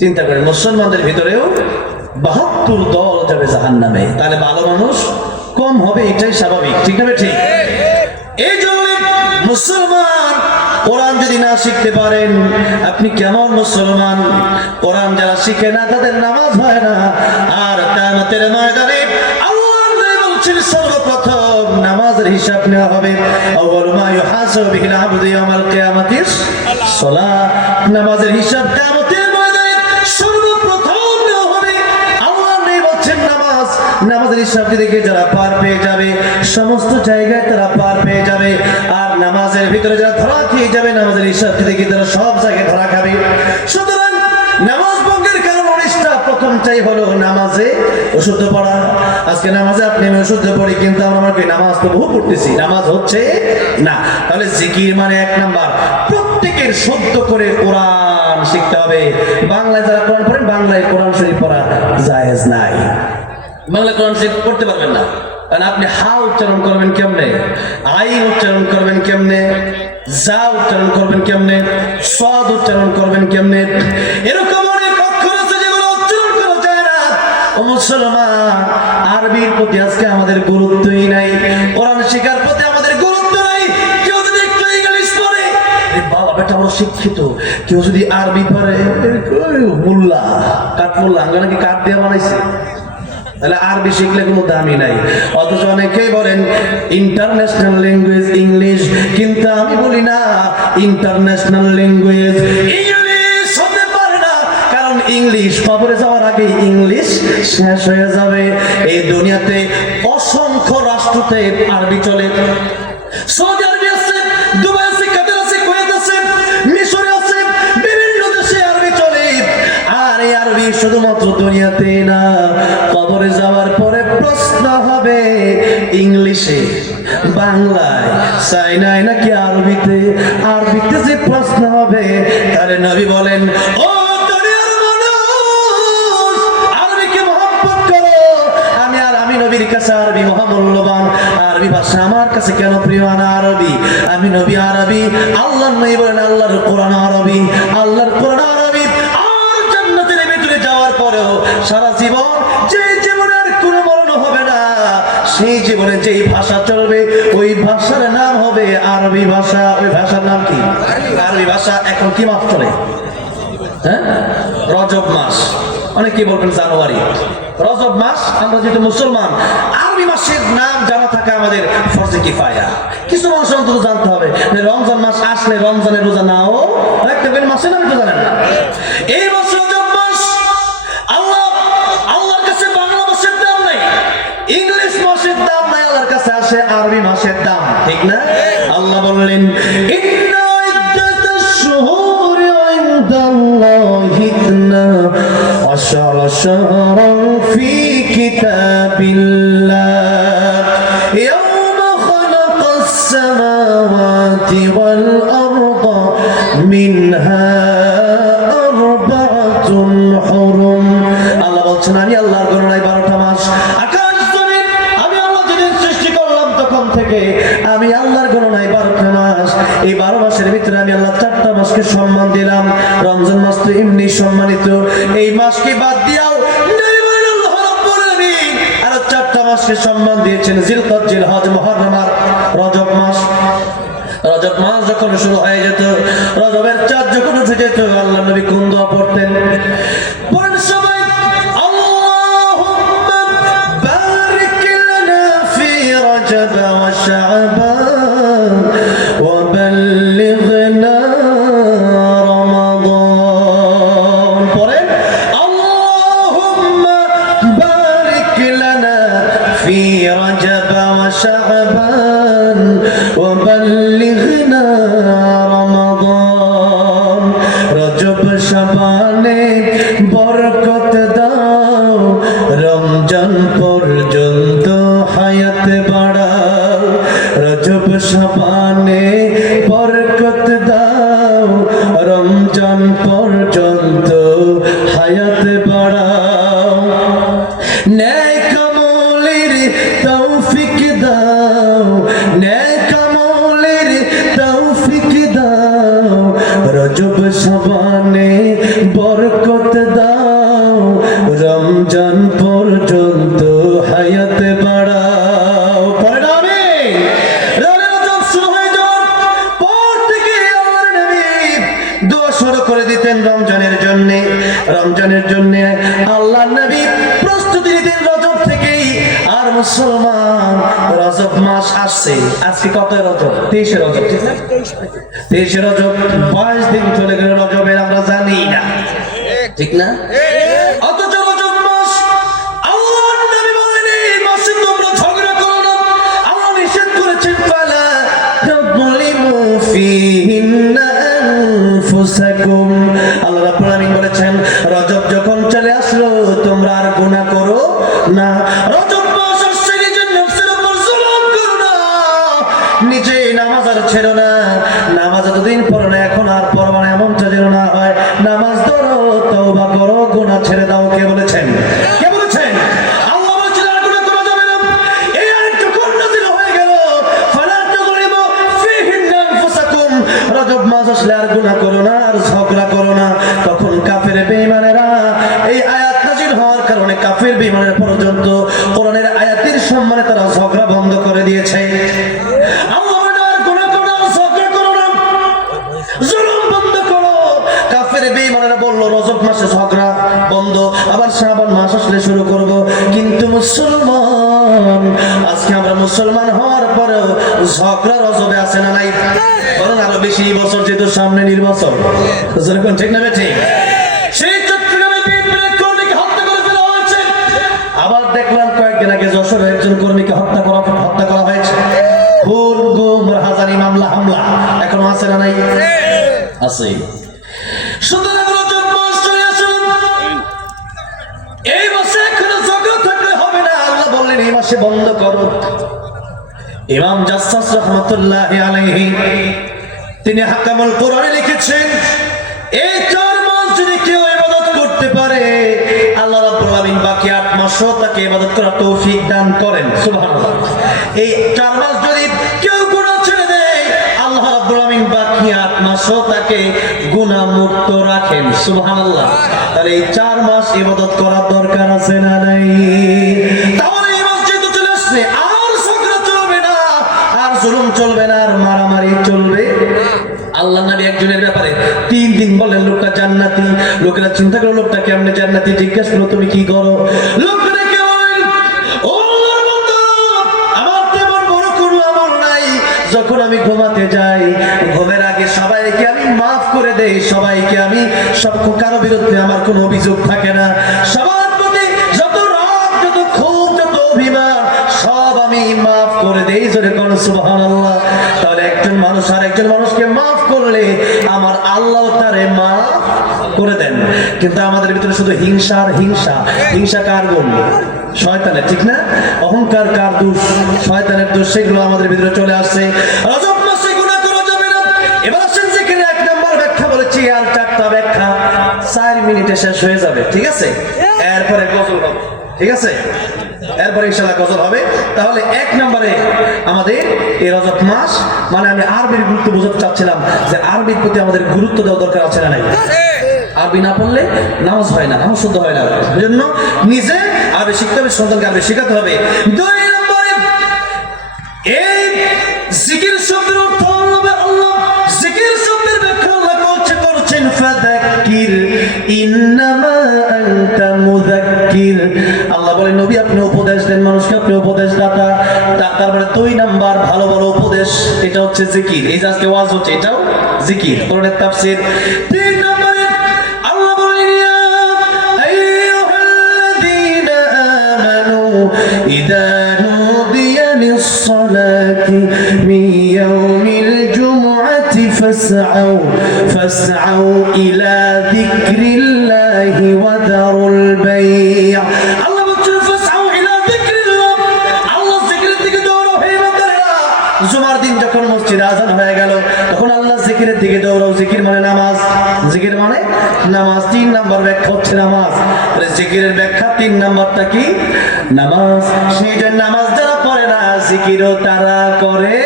চিন্তা করেন, মুসলমানদের ভিতরেও 72 দল যাবে জাহান্নামে। তাহলে ভালো মানুষ কম হবে, এটাই স্বাভাবিক। ঠিক না ঠিক? এই জন্য মুসলমান কোরআন যদি না শিখতে পারেন আপনি কেমন মুসলমান? কোরআন যারা শিখে না তাদের নামাজ হয় না। আর কিয়ামতের ময়দানে আল্লাহ বলছেন সর্বপ্রথম নামাজের হিসাব নেওয়া হবে। আউয়ালু মা ইউহাসাবু বিহিল আবদু ইয়াউমাল কিয়ামাতিস সালাত। নামাজের হিসাব কিয়ামতের ময়দানে সর্বপ্রথম নেওয়া হবে। আল্লাহ বলছেন নামাজ, নামাজের হিসাব দিকে যারা পার পেয়ে যাবে সমস্ত জায়গায় তারা পার পেয়ে যাবে। আর নামাজের ভিতরে যারা ধরা খেয়ে যাবে, নামাজের হিসাব দিকে তারা সব জায়গায় ধরা খাবে। সুতরাং নামাজ ভঙ্গের কারণ 19টা। প্রথমটাই হলো নামাজে অশুদ্ধ পড়া। আজকে নামাজে আপনি আমি অশুদ্ধ পড়ি, কিন্তু আমরা কি নামাজ তো বহু পড়তেছি, নামাজ হচ্ছে না। তাহলে জিকির মানে 1 নাম্বার প্রত্যেকের শুদ্ধ করে কোরআন শিখতে হবে। বাংলায় যারা কোরআন পড়েন, বাংলায় কোরআন শরীফ পড়া জায়েজ নাই। বাংলা কোরআন শরীফ পড়তে পারবেন না, কারণ আপনি হা উচ্চারণ করবেন কেমনে, আইন উচ্চারণ করবেন কেমনে, যা উচ্চারণ করবেন কেমনে, সদ উচ্চারণ করবেন কেমনে। এরকম অনেক অক্ষর আছে যেগুলো উচ্চারণ করা যায় না। ও মুসলমান, আরবির প্রতি আজকে আমাদের গুরুত্বই নাই, কোরআন শেখার প্রতি আমাদের গুরুত্ব নাই। কেউ যদি একটু ইংলিশ পড়ে, বাবা বেটা আমরা শিক্ষিত, কেউ যদি আরবি পড়ে, মোল্লা কাঠ মোল্লা, আমরা নাকি কাঠ দিয়ে বানাইছি, তাহলে আরবি শিখলে কোনো দামই নাই। অথচ অনেকেই বলেন ইন্টারন্যাশনাল ল্যাঙ্গুয়েজ ইংলিশ, কিন্তু আমি বলি না ইন্টারন্যাশনাল ল্যাঙ্গুয়েজ ইংলিশ হতে পারে না। কারণ ইংলিশ, কবরে যাওয়ার আগে ইংলিশ শেষ হয়ে যাবে। এই দুনিয়াতে অসংখ্য রাষ্ট্রতে আরবি চলে। সৌদি আরবি আছে, দুবাই আছে, কাতার আছে, কুয়েত আছে, মিশরে আছে, বিভিন্ন দেশে আরবি চলে। আর এই আরবি শুধুমাত্র দুনিয়াতে না, কবরে যাওয়ার পরে প্রশ্ন হবে ইংলিশে, বাংলায়, চাইনায় নাকি আরবিতে। আরবিতে যে প্রশ্ন হবে, তাহলে নবী বলেন, ও দুনিয়ার মানুষ, আরবিকে মহব্বত করো। আমি নবীর কাছে আরবি মহামূল্যবান। আরবি ভাষা আমার কাছে কেন প্রিয়? না আরবি, আমি নবী আরবি, আল্লাহর নবী বলেন আল্লাহর কোরআন আরবি, আল্লাহর কোরআন আরবি। আর জান্নাতের ভিতরে যাওয়ার পরেও সারা জীবন যে জীবনের কোনো মরণ হবে না, সেই জীবনে যেই ভাষা চলবে ওই ভাষার নাম হবে আরবি ভাষা। ওই ভাষার নাম কি? আরবি ভাষা। এখন কি মাস চলে? হ্যাঁ, রজব মাস। অনেকে বলবেন জানুয়ারি, রজব মাস। আমরা যেহেতু মুসলমান, আরবি মাসের নাম জানা থাকা আমাদের ফরজে কিফায়া। কিছু মানুষ অন্তত জানতে হবে যে রমজান মাস আসলে রমজানের রোজা নাও রাখতে পারেন, মাসের নাম তো জানেন না। এই মাস রজব মাস। আল্লাহর কাছে বাংলা মাসের দাম নাই, ইংলিশ মাসের দাম নাই, আল্লাহর কাছে আসে আরবি মাসের দাম, ঠিক না? আল্লাহ বললেন, ইন্না ইদ্দাতাশ শুহুরি ইনদাল্লাহি ইসনা আশারা শাহরান ফি কিতাবিল্লাহ ইয়াওমা খালাকাস সামাওয়াতি ওয়াল আরদা মিনহা আরবাআতুন হুরুম। আল্লাহ বলছেন, আমি আল্লাহর গণনায় 12টা মাস। আকাশ জমিন আমি আল্লাহ যেদিন সৃষ্টি করলাম তখন থেকে আমি আল্লাহর গণনায় 12টা মাস। এই 12 মাসের ভিতরে আমি আল্লাহ 4টা মাসকে সম্মান দিলাম। রমজান মাস তো এমনি সম্মানিত, এই মাসকে বাদ দিয়াও আল্লাহ রাব্বুল আলামিন আরো 4টা মাসকে সম্মান দিয়েছেন, জিলকদ, জিলহজ, মুহররম আর রজব মাস। রজব মাস যখন শুরু হয়ে যেত, রজবের চাঁদ যখন উঠে যেত, আল্লাহ নবী কোন দোয়া পড়তেন? পড়েন সবাই, আল্লাহুম্মা বারিক লানা ফি রজব ওয়া শাবান ওয়া বাল্লিগনা রমাদান। পড়েন, আল্লাহুম্মা বারিক লানা ফি রজব ওয়া শাবান ওয়া বাল্লিগনা রমাদান। রজব শাবানে বরকত দাও, রমজান পর্যন্ত হায়াত বাড়াও। রজব শাবানে বরকত দাও, রমজান পর্যন্ত হায়াত বাড়াও। নেক আমলের তৌফিক দাও, নেক আমলের তৌফিক দাও। রজব শাবানে বরকত দাও, রমজান পর্যন্ত হায়াত বাড়াও। পড়েন আমিন। রজব শুরু হয়ে যাওয়ার পর থেকে আল্লাহর নবী দোয়া শুরু করে দিতেন রমজানের জন্য। রমজানের জন্য আল্লাহর নবী প্রস্তুতি নিতেন রজব থেকেই। আর মুসলমান, রজব মাস আসছে, আজকে কত রজব? 23 রজব, ঠিক না? 23 রজব, 22 দিন চলে গেল রজবের, আমরা জানি না, ঠিক না? অথচ রজব মাস, আল্লাহর নবী বলেন এই মাসে তোমরা ঝগড়া করো না। আল্লাহ নিষেধ করেছেন, ফালা তাযলিমু ফীহিন্না আনফুসাকুম। আল্লাহ রাব্বুল আলামিন বলেছেন, রজব যখন চলে আসলো তোমরা আর গুনাহ করো না। রজব মাস আসছে, নিজের নফসের উপর জুলুম করো না, নিজে নামাজ আর ছেড়ো না। নামাজ এতদিন পড়ো না, এখন আর পড়বা না, এমনটা যেন না হয়। নামাজ ধরো, তওবা করো, গুনাহ ছেড়ে দাও। কে বলেছেন? কে বলেছেন? আল্লাহ বলেছেন আর গুনাহ করা যাবে না। এই আয়াত যখন নাযিল হয়ে গেল, ফালা তাযলিমু ফীহিন্না আনফুসাকুম, রজব মাস আসলে আর গুনাহ করো না, আর ঝগড়া করো না। তখন কাফের বেঈমানেরা এই আয়াত নাযিল হওয়ার কারণে কাফের বেঈমানেরা পর্যন্ত কোরআনের আয়াতের সম্মানে তারা ঝগড়া বন্ধ করে দিয়েছে। আল্লাহ বলেন আর গুনাহ করো না, ঝগড়া করো না, জুলুম বন্ধ করো। কাফের বেঈমানেরা বলল রজব মাসে ঝগড়া বন্ধ, আবার শাবান মাস আসলে শুরু করব। কিন্তু মুসলমান, আজকে আমরা মুসলমান হওয়ার পরেও ঝগড়া রজবে আছে না নাই? বলেন আরো বেশি বছর, যেহেতু সামনে নির্বাচন, ঠিক না? ঠিক। সেই চট্টগ্রামে একজন কর্মীকে হত্যা করা হয়েছে। খুন, গুম, রাহাজানি, মামলা, হামলা এখনো আছে না নাই? আছে। সুতরাং রজব মাস চলে আসুন, এই মাসে এখনো ঝগড়া থাকলে হবে না। আল্লাহ বললেন এই মাসে বন্ধ করো। ইমাম জাসসাস রাহমাতুল্লাহি আলাইহি তিনি হাকামুল কোরআনে লিখেছেন, এই 4 মাস যদি কেউ ইবাদত করতে পারে আল্লাহ রাব্বুল আলামিন বাকি 8 মাসও তাকে ইবাদত করার তৌফিক দান করেন। সুবহানাল্লাহ। এই 4 মাস যদি কেউ গুনাহ ছেড়ে দেয় আল্লাহ রাব্বুল আলামিন বাকি 8 মাসও তাকে গুনাহ মুক্ত রাখেন। সুবহানাল্লাহ। তাহলে এই 4 মাস ইবাদত করার দরকার আছে না নাই? তাহলে এই মাস যেহেতু চলে আসছে, আর ঝগড়া চলবে না, আর জুলুম চলবে না, আর মারামারি চলবে। আল্লাহ নবী একজনের ব্যাপারে 3 দিন বলেন লোকটা জান্নাতি। লোকেরা চিন্তা করে লোকটা কেমনে জান্নাতি, জিজ্ঞাসা করলো তুমি কি করো? লোকটা কে বলেন, ও আল্লাহর বান্দা, আমার তেমন বড় কোনো আমল নাই। যখন আমি ঘুমাতে যাই, ঘুমের আগে সবাইকে আমি মাফ করে দেই, সবাইকে আমি কারো বিরুদ্ধে আমার কোনো অভিযোগ থাকে না। সবার প্রতি যত রাগ, যত ক্ষোভ, যত অভিমান সব আমি মাফ করে দেই। জোরে কোন সুবহানাল্লাহ। তাহলে একজন মানুষ আর একজন মানুষকে মাফ করলে আমার আল্লাহ তারে মাফ করে দেন। কিন্তু আমাদের ভিতরে শুধু হিংসা আর হিংসা। হিংসা কার গুণ? শয়তানের, ঠিক না? অহংকার কার দোষ? শয়তানের দোষ। সেগুলো আমাদের ভিতরে চলে আসছে। রজব মাসে গুনাহ করা যাবে না। এবার আসেন যেখানে 1 নম্বর ব্যাখ্যা বলেছি, আর 4টা ব্যাখ্যা 4 মিনিটে শেষ হয়ে যাবে, ঠিক আছে? এরপরে গজল হবে, ঠিক আছে? এরপরে ইনশাআল্লাহ গজল হবে। তাহলে 1 নম্বরে আমাদের এই রজব মাস, মানে আমি আরবির গুরুত্ব বোঝাতে চাচ্ছিলাম যে আরবির প্রতি আমাদের গুরুত্ব দেওয়া দরকার আছে না নাই? আরবি না পড়লে নামাজ হয় না, নামাজ শুদ্ধ হয় না। এই জন্য নিজে আরবি শিখতে হবে, সন্তানকে আরবি শেখাতে হবে। 2 নম্বরে এই জিকির শব্দের অর্থ আল্লাহ। জিকির শব্দের ব্যাখ্যা আল্লাহ করছেন ফাযাক্কির ইন্নামা আনতা মুযাক্কির। আল্লাহ বলেন নবী আপনি উপদেশ দেন মানুষকে, আপনি উপদেশ দাতা। তারপরে 2 নাম্বার ভালো ভালো উপদেশ, এটা হচ্ছে জিকির। এই যে আজকে ওয়াজ হচ্ছে, এটাও জিকির, কোরআনের তাফসীর। 3 নম্বরে আল্লাহ বলেন ইয়া আইয়ুহাল্লাযীনা আমানু ইযা নুদিয়া লিস-সালাতি মিন ইয়াউমিল জুমআতি ফাসআউ ইলা যিকরিল্লাহি ওয়া দারুল বাই'। আল্লাহ বলেন ফাসআউ ইলা যিকরিল্লাহ, আল্লাহ জিকিরের দিকে দৌড়াও হে বান্দারা। জুমার দিন যখন মসজিদে আযান হয়ে গেল তখন আল্লাহ জিকিরের দিকে দৌড়াও। জিকির মানে নামাজ, জিকির মানে নামাজ। 3 নাম্বার ব্যাখ্যা হচ্ছে নামাজ। তাহলে জিকিরের ব্যাখ্যা 3 নাম্বারটা কি? নামাজ। সেই যে নামাজ যারা পড়ে না, জিকিরও তারা করে।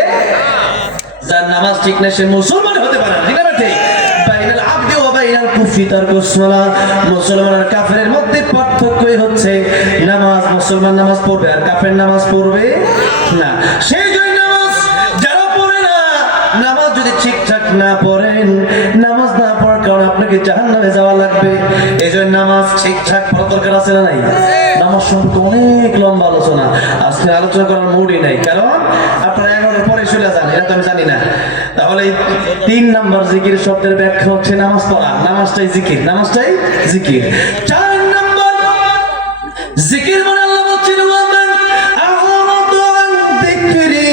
যার নামাজ ঠিক না সে মুসলমান হতে পারে না, ঠিক না? ঠিক। বাইনাল আবদি ওয়া বাইনাল কুফরি তারকুস সালাহ। মুসলমান আর কাফেরের মধ্যে পার্থক্যই হচ্ছে নামাজ। মুসলমান নামাজ পড়বে আর কাফের নামাজ পড়বে না। সেই জন্য নামাজ যারা পড়ে না, নামাজ যদি ঠিকঠাক না পড়েন, নামাজ না পড়ার কারণে আপনাকে জাহান্নামে যাওয়া লাগবে। এই জন্য নামাজ ঠিকঠাক পড়ার দরকার আছে না নাই? নামাজ সম্পর্কে অনেক লম্বা আলোচনা, আজকে আলোচনা করার মুডই নাই, কারণ আপনারা 11 পরে চলে যান, এটা তো আমি জানি না। তাহলে 3 নাম্বার জিকির শব্দের ব্যাখ্যা হচ্ছে নামাজ পড়া। নামাজটাই জিকির, নামাজটাই জিকির। 4 নাম্বার জিকির মানে আল্লাহ বলছেন ওয়ামান আ'রাদু আন যিকরি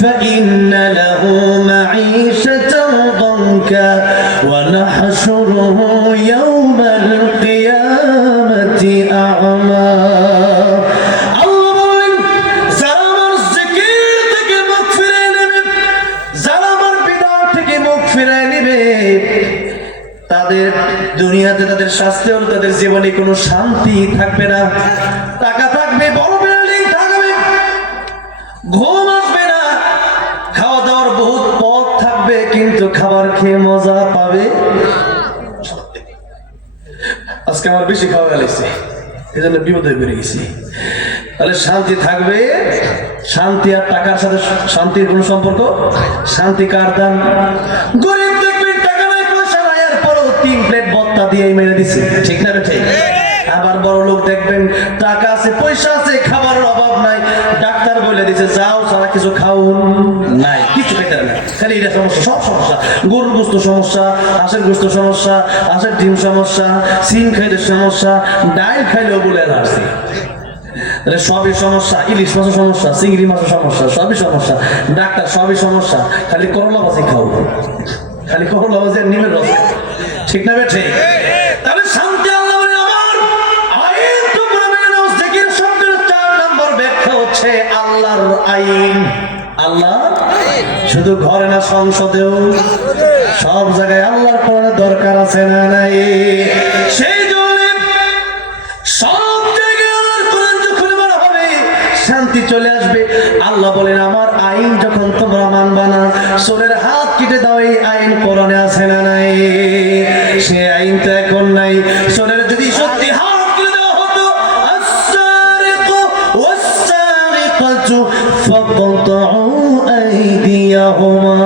ফাইন্না লাহু মাঈশাতান দানকা ওয়া নাহশুরুহু ইয়াওমাল কিয়ামাতি আ'মা। আল্লাহ বলেন যারা আমার জিকির থেকে মুখ ফিরিয়ে নেবে, যারা আমার বিদআত থেকে মুখ ফিরিয়ে নেবে, তাদের দুনিয়াতে তাদের শাস্তি হলো তাদের জীবনে কোনো শান্তি থাকবে না। টাকা থাকবে, বড় বিল্ডিং থাকবে, ঘুম আসবে না, খাওয়া দাওয়ার বহুত পথ থাকবে, কিন্তু খাবার খেয়ে মজা পাবে। আজকে আমার বেশি খাওয়া গেছে, এই জন্য বিপদ হয়ে বেড়ে গেছি। তাহলে শান্তি থাকবে। শান্তি আর টাকার সাথে শান্তির কোন সম্পর্ক? শান্তি কার দান? গরিব দেখবেন টাকা নাই, পয়সা নাই, আর পরও 3 প্লেট ভর্তা দিয়ে মেরে দিচ্ছে, ঠিক না? ঠিক। আবার বড় লোক দেখবেন টাকা আছে, পয়সা আছে, খাবারের অভাব নাই, ডাক্তার বলে দিচ্ছে যাও সারা কিছু খাওন নাই, কিছু খেতে না, খালি এটা সমস্যা, সব সমস্যা। গরুর গোস্ত সমস্যা, হাঁসের গোস্ত সমস্যা, হাঁসের ডিম সমস্যা, সিম খাইলে সমস্যা, ডাল খাইলেও বলে আসছে। সবই সমস্যা, ইলিশ মাছের সমস্যা, চিংড়ি মাছের সমস্যা, সবই সমস্যা, ডাক্তার সবই সমস্যা, খালি করলা ভাজি খাও, খালি করলা ভাজি আর নিমের রস, ঠিক না বেঠে? তাহলে শান্তি আল্লাহ বলেন আমার আইন তোমরা মেনে নাও। জিকির শব্দের 4 নম্বর ব্যাখ্যা হচ্ছে আল্লাহর আইন। আল্লাহ শুধু ঘরে না, সংসদেও সব জায়গায় আল্লাহর কোরআনের দরকার আছে না নাই? সেই জন্য সব জায়গায় আল্লাহর কোরআন যখন বলা হবে শান্তি চলে আসবে। আল্লাহ বলেন আমার আইন যখন তোমরা মানবা না, চোরের হাত কেটে দাও, এই আইন কোরআনে আছে না নাই? সে আইন তো এখন নাই। চোরের যদি সত্যি হাত কেটে দেওয়া হতো, আস-সারিকু ওয়াস-সারিকাতু ফাকতাউ আইদিয়াহুমা,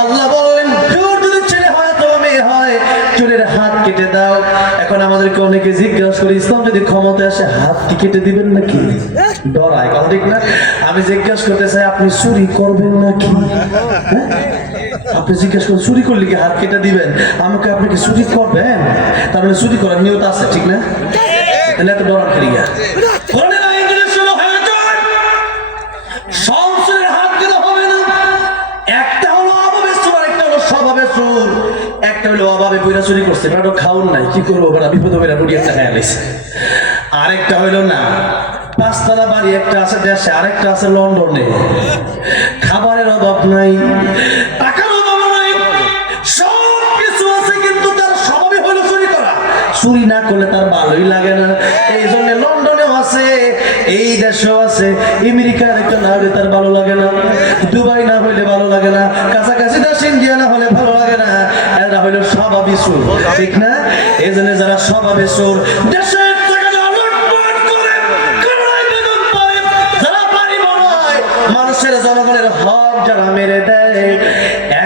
আল্লাহ বলেন চোর যদি ছেলে হয় অথবা মেয়ে হয়, চোরের হাত কেটে দাও। এখন আমাদেরকে অনেকে জিজ্ঞাসা করি ইসলাম যদি ক্ষমতা আসে হাত কি কেটে দিবেন নাকি? ডরায়, কথা ঠিক না? আমি জিজ্ঞাসা করতে চাই আপনি চুরি করবেন নাকি? আপনি জিজ্ঞাসা করেন চুরি করলে কি হাত কেটে দিবেন? আমাকে আপনি কি চুরি করবেন? তার মানে চুরি করার নিয়ত আছে, ঠিক না? তাহলে এত ডরান করিয়া সব চোরের হাত কেটে হবে না। একটা হলো অভাবে চোর, একটা হলো স্বভাবে চোর। একটা হলো অভাবে বইরা চুরি করছে, এটা খাউন নাই, কি করবো বেড়া, বিপদ বেড়া বুড়ি একটা খাইয়া লাইছে। আরেকটা হইলো না, 5 তলা বাড়ি একটা আছে দেশে, আরেকটা আছে লন্ডনে, খাবারের অভাব নাই, টাকার অভাব নাই, সব কিছু আছে, কিন্তু তার স্বভাবে হলো চুরি করা। চুরি না করলে তার ভালোই লাগে না। এই জন্য লন্ডনেও আছে, এই দেশেও আছে, আমেরিকার একটা না হলে তার ভালো লাগে না, দুবাই না হইলে ভালো লাগে না, কাছাকাছি দেশ ইন্ডিয়া না হলে ভালো লাগে না। এরা হইলো স্বভাবী চোর, ঠিক না? এই জন্য যারা স্বভাবে চোর, দেশের মানুষের জনগণের হক যারা মেরে দেয়,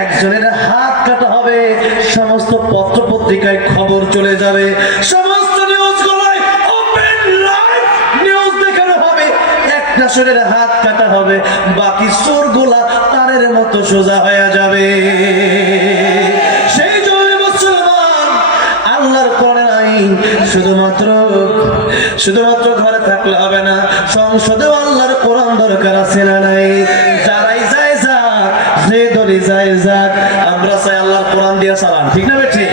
একজনের হাত কাটা হবে, সমস্ত পত্র পত্রিকায় খবর চলে যাবে, সমস্ত নিউজগুলোয় ওপেন লাইভ নিউজ দেখানো হবে, একটা চোরের হাত কাটা হবে, বাকি চোরগুলা তারের মতো সোজা হয়ে যাবে। সেই জন্য মুসলমান আল্লাহর কোরআনের আইন শুধুমাত্র ঘরে থাকলে হবে না, সংসদেও আল্লাহর কোরআন দরকার আছে না নাই? যারাই যায় যাক, যে দলই যায় যাক, আমরা চাই আল্লাহর কোরআন দিয়ে চালান, ঠিক না বেঠি?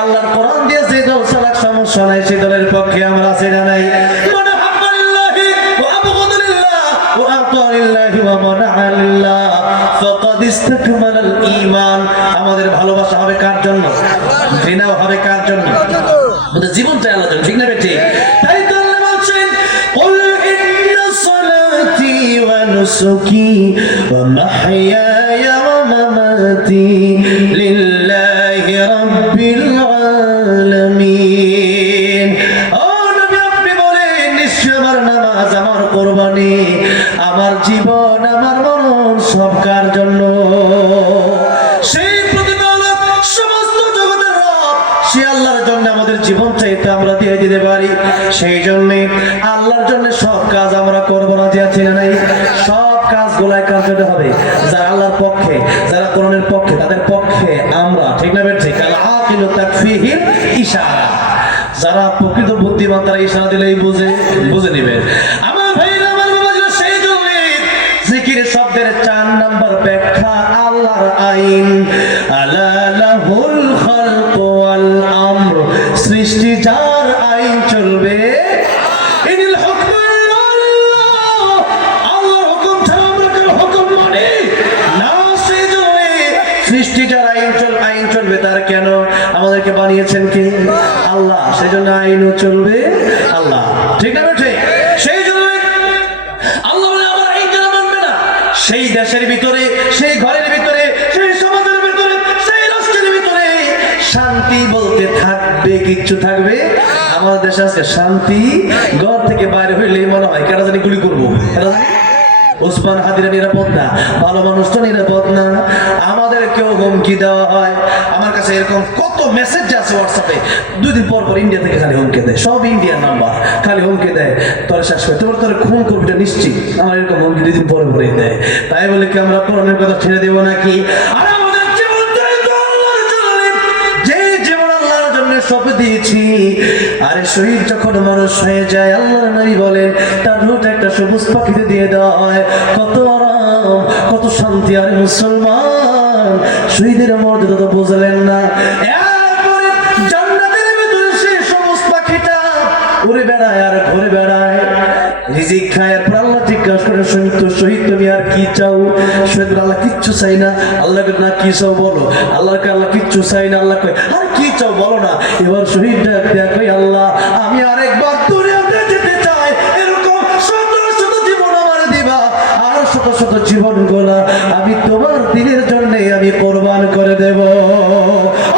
আল্লাহর কোরআন দিয়ে যে দল চালাক সমস্যা নাই, সেই দলের পক্ষে আমরা আছি না নাই? মানে হাব্বালিল্লাহি ওয়া আবগাদালিল্লাহ ওয়া আতালিল্লাহি ওয়া মানাআলিল্লাহ ফাকাদ ইসতাকমালাল ঈমান। আমাদের ভালোবাসা হবে কার জন্য? ঘৃণাও হবে কার জন্য? আমাদের জীবনটাই আল্লাহর জন্য, ঠিক না বেঠি? তাই তো আল্লাহ বলছেন কুল ইন্না সালাতি ওয়া নুসুকি ওয়া মাহইয়ায়া ওয়া মামাতি লিল্লাহি রাব্বিল আলামিন। ও নবী আপনি বলেন নিশ্চয় আমার নামাজ, আমার কুরবানি, আমার জীবন, আমার মরণ সব কার জন্য? সেই প্রতিপালক, সমস্ত জগতের রব, সে আল্লাহর জন্য আমাদের জীবন চাইতে আমরা দিয়ে দিতে পারি। সেই জন্য আল্লাহর জন্য সব কাজ আমরা করবো, না যে আছি না নাই? সব কাজগুলাই কাজ করতে হবে যারা আল্লাহর পক্ষে, যারা কোরআনের পক্ষে, তাদের পক্ষে আমরা, ঠিক না? ঠিক। আল আকিলু তাকফিহিল ইশারা, যারা প্রকৃত বুদ্ধিমান তারা ইশারা দিলেই বুঝে নেবে। আমার ভাইরা, আমার বাবাজিরা, সেই জন্য জিকির শব্দের 4 নম্বর ব্যাখ্যা আল্লাহর আইন। আলা লাহুল খালকু ওয়াল আমর, সৃষ্টি যার আইন চলবে। ইনিল হুকমু ইল্লাল্লাহ, আল্লাহর হুকুম ছাড়া আমরা কারো হুকুম মানি না। সেই জন্য সৃষ্টি যার আইন চলবে, তার কেন? আমাদেরকে বানিয়েছেন কে? আল্লাহ, সেই জন্য আইনও চলবে আল্লাহ, ঠিক না? ঠিক। সেই জন্য আল্লাহ বলে আমার আইন যারা মানবে না, সেই দেশের ভিতরে, সেই ঘরের ভিতরে, সেই সমাজের ভিতরে, সেই রাষ্ট্রের ভিতরে শান্তি বলতে থাকবে, কিচ্ছু থাকবে। আমাদের দেশে আজকে শান্তি, ঘর থেকে বাইরে হইলেই মনে হয় কেন জানি গুলি করবো। ওসমান হাদিরা নিরাপদ না, ভালো মানুষটা নিরাপদ না, আমাদেরকেও হুমকি দেওয়া হয়। আমার কাছে এরকম কত মেসেজ আছে হোয়াটসঅ্যাপে, 2 দিন পর ইন্ডিয়া থেকে খালি হুমকি দেয়, সব ইন্ডিয়ার নাম্বার, খালি হুমকি দেয় তোর শেষ করে তোর খুন করবিটা নিশ্চিত। আমার এরকম হুমকি 2 দিন পরে দেয়। তাই বলে কি আমরা কোরআনের কথা ছেড়ে দেবো নাকি? আর আমাদের জীবন যে জীবন আল্লাহর জন্য সঁপে দিয়েছি, আরে শহীদ যখন মানুষ হয়ে যায় আল্লাহর নবী বলেন তার রূহটা একটা সবুজ পাখিতে দিয়ে দেওয়া হয়। কত আরাম, কত শান্তি। আরে মুসলমান, শহীদের মর্যাদা তো বুঝলেন না। এরপরে জান্নাতের ভিতরে সে সবুজ পাখিটা উড়ে বেড়ায় আর ঘুরে বেড়ায়, রিজিক খায়। আর আল্লাহ জিজ্ঞাসা করে শহীদ তুমি আর কি চাও? শহীদ আল্লাহ কিচ্ছু চাই না। আল্লাহকে না কি চাও বলো। আল্লাহকে আল্লাহ কিচ্ছু চাই না। আল্লাহ কয় আর কি চাও বলো না। এবার শহীদ কই আল্লাহ আমি আরেকবার দুনিয়াতে যেতে চাই, এরকম শত শত জীবন আমার দিবা, আর শত শত জীবন গোলা আমি তোমার দিনের জন্য আমি কোরবান করে দেব।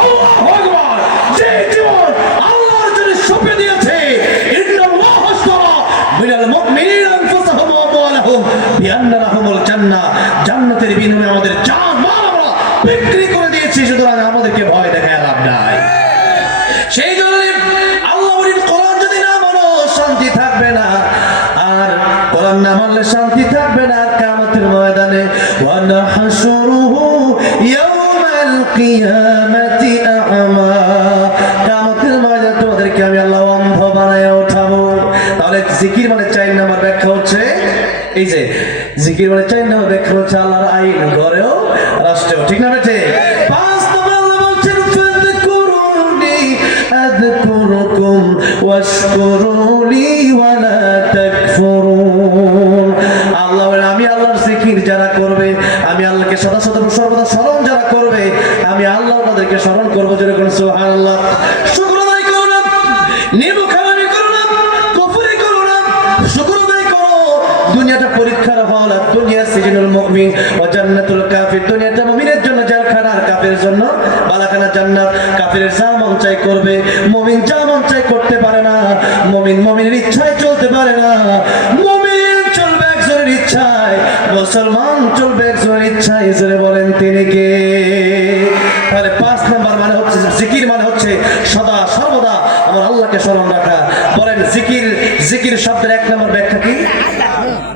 আল্লাহু আকবার। যে জীবন আল্লাহর জন্য সঁপে দিয়েছে, ইন্নাল্লাহ আশতারা মিনাল মুমিনিনা আনফুসাহুম ওয়া আমওয়ালাহুম বিআন্না লাহুমুল জান্নাহ, জান্নাতের বিনিময়ে আমাদের জান মাল আমরা বিক্রি করে দিয়েছি, সুতরাং আমাদেরকে ভয় দেখায় লাভ নাই। সেই জন্য আল্লাহ বলেন কোরআন যদি না মানো শান্তি থাকবে না, আর কোরআন না মানলে শান্তি থাকবে না। কিয়ামতের ময়দানে ওয়া নাহশুরুহু ইয়াওমাল কিয়ামাতি আ'মা, কিয়ামতের ময়দানে তোমাদেরকে আমি আল্লাহ অন্ধ বানায় উঠাবো। তাহলে জিকির মানে 4 নাম্বার ব্যাখ্যা হচ্ছে এই যে জিকির মানে 4 নাম্বার ব্যাখ্যা হচ্ছে আল্লাহর আইন ঘরেও রাষ্ট্রেও, ঠিক না বেটে? 5 নাম্বার আল্লাহ বলছেন ফাযকুরুনি আযকুরুকুম ওয়াশকুরুলি ওয়া লা তাকফুরুন। আল্লাহ বলেন আমি আল্লাহর জিকির যারা করবে, আমি আল্লাহকে সদা সর্বদা স্মরণ যারা করবে, আমি আল্লাহ তাদেরকে স্মরণ করব। যেরকম সুবহানাল্লাহ। শুকর আদায় করো না, নিমুখারামি করো না, কুফরি করো না, শুকর আদায় করো। দুনিয়াটা পরীক্ষার হল, আর দুনিয়া সিজনুল মুমিন ওয়া জান্নাতুল কাফির। দুনিয়াটা মুমিনের জন্য জেলখানা, আর কাফেরের জন্য বালাখানা জান্নাত। কাফেরের যা মন চাই করবে, মুমিন যা মন চাই করতে পারে না। মুমিনের ইচ্ছায় চলতে পারে না। মুমিন চলবে একজনের ইচ্ছায়, মুসলমান চলবে একজনের ইচ্ছায়। জোরে বলেন তিনি কে? তাহলে 5 নাম্বার মানে হচ্ছে জিকির মানে হচ্ছে সদা সর্বদা আমার আল্লাহকে স্মরণ রাখা। বলেন জিকির শব্দের 1 নম্বর ব্যাখ্যা কি?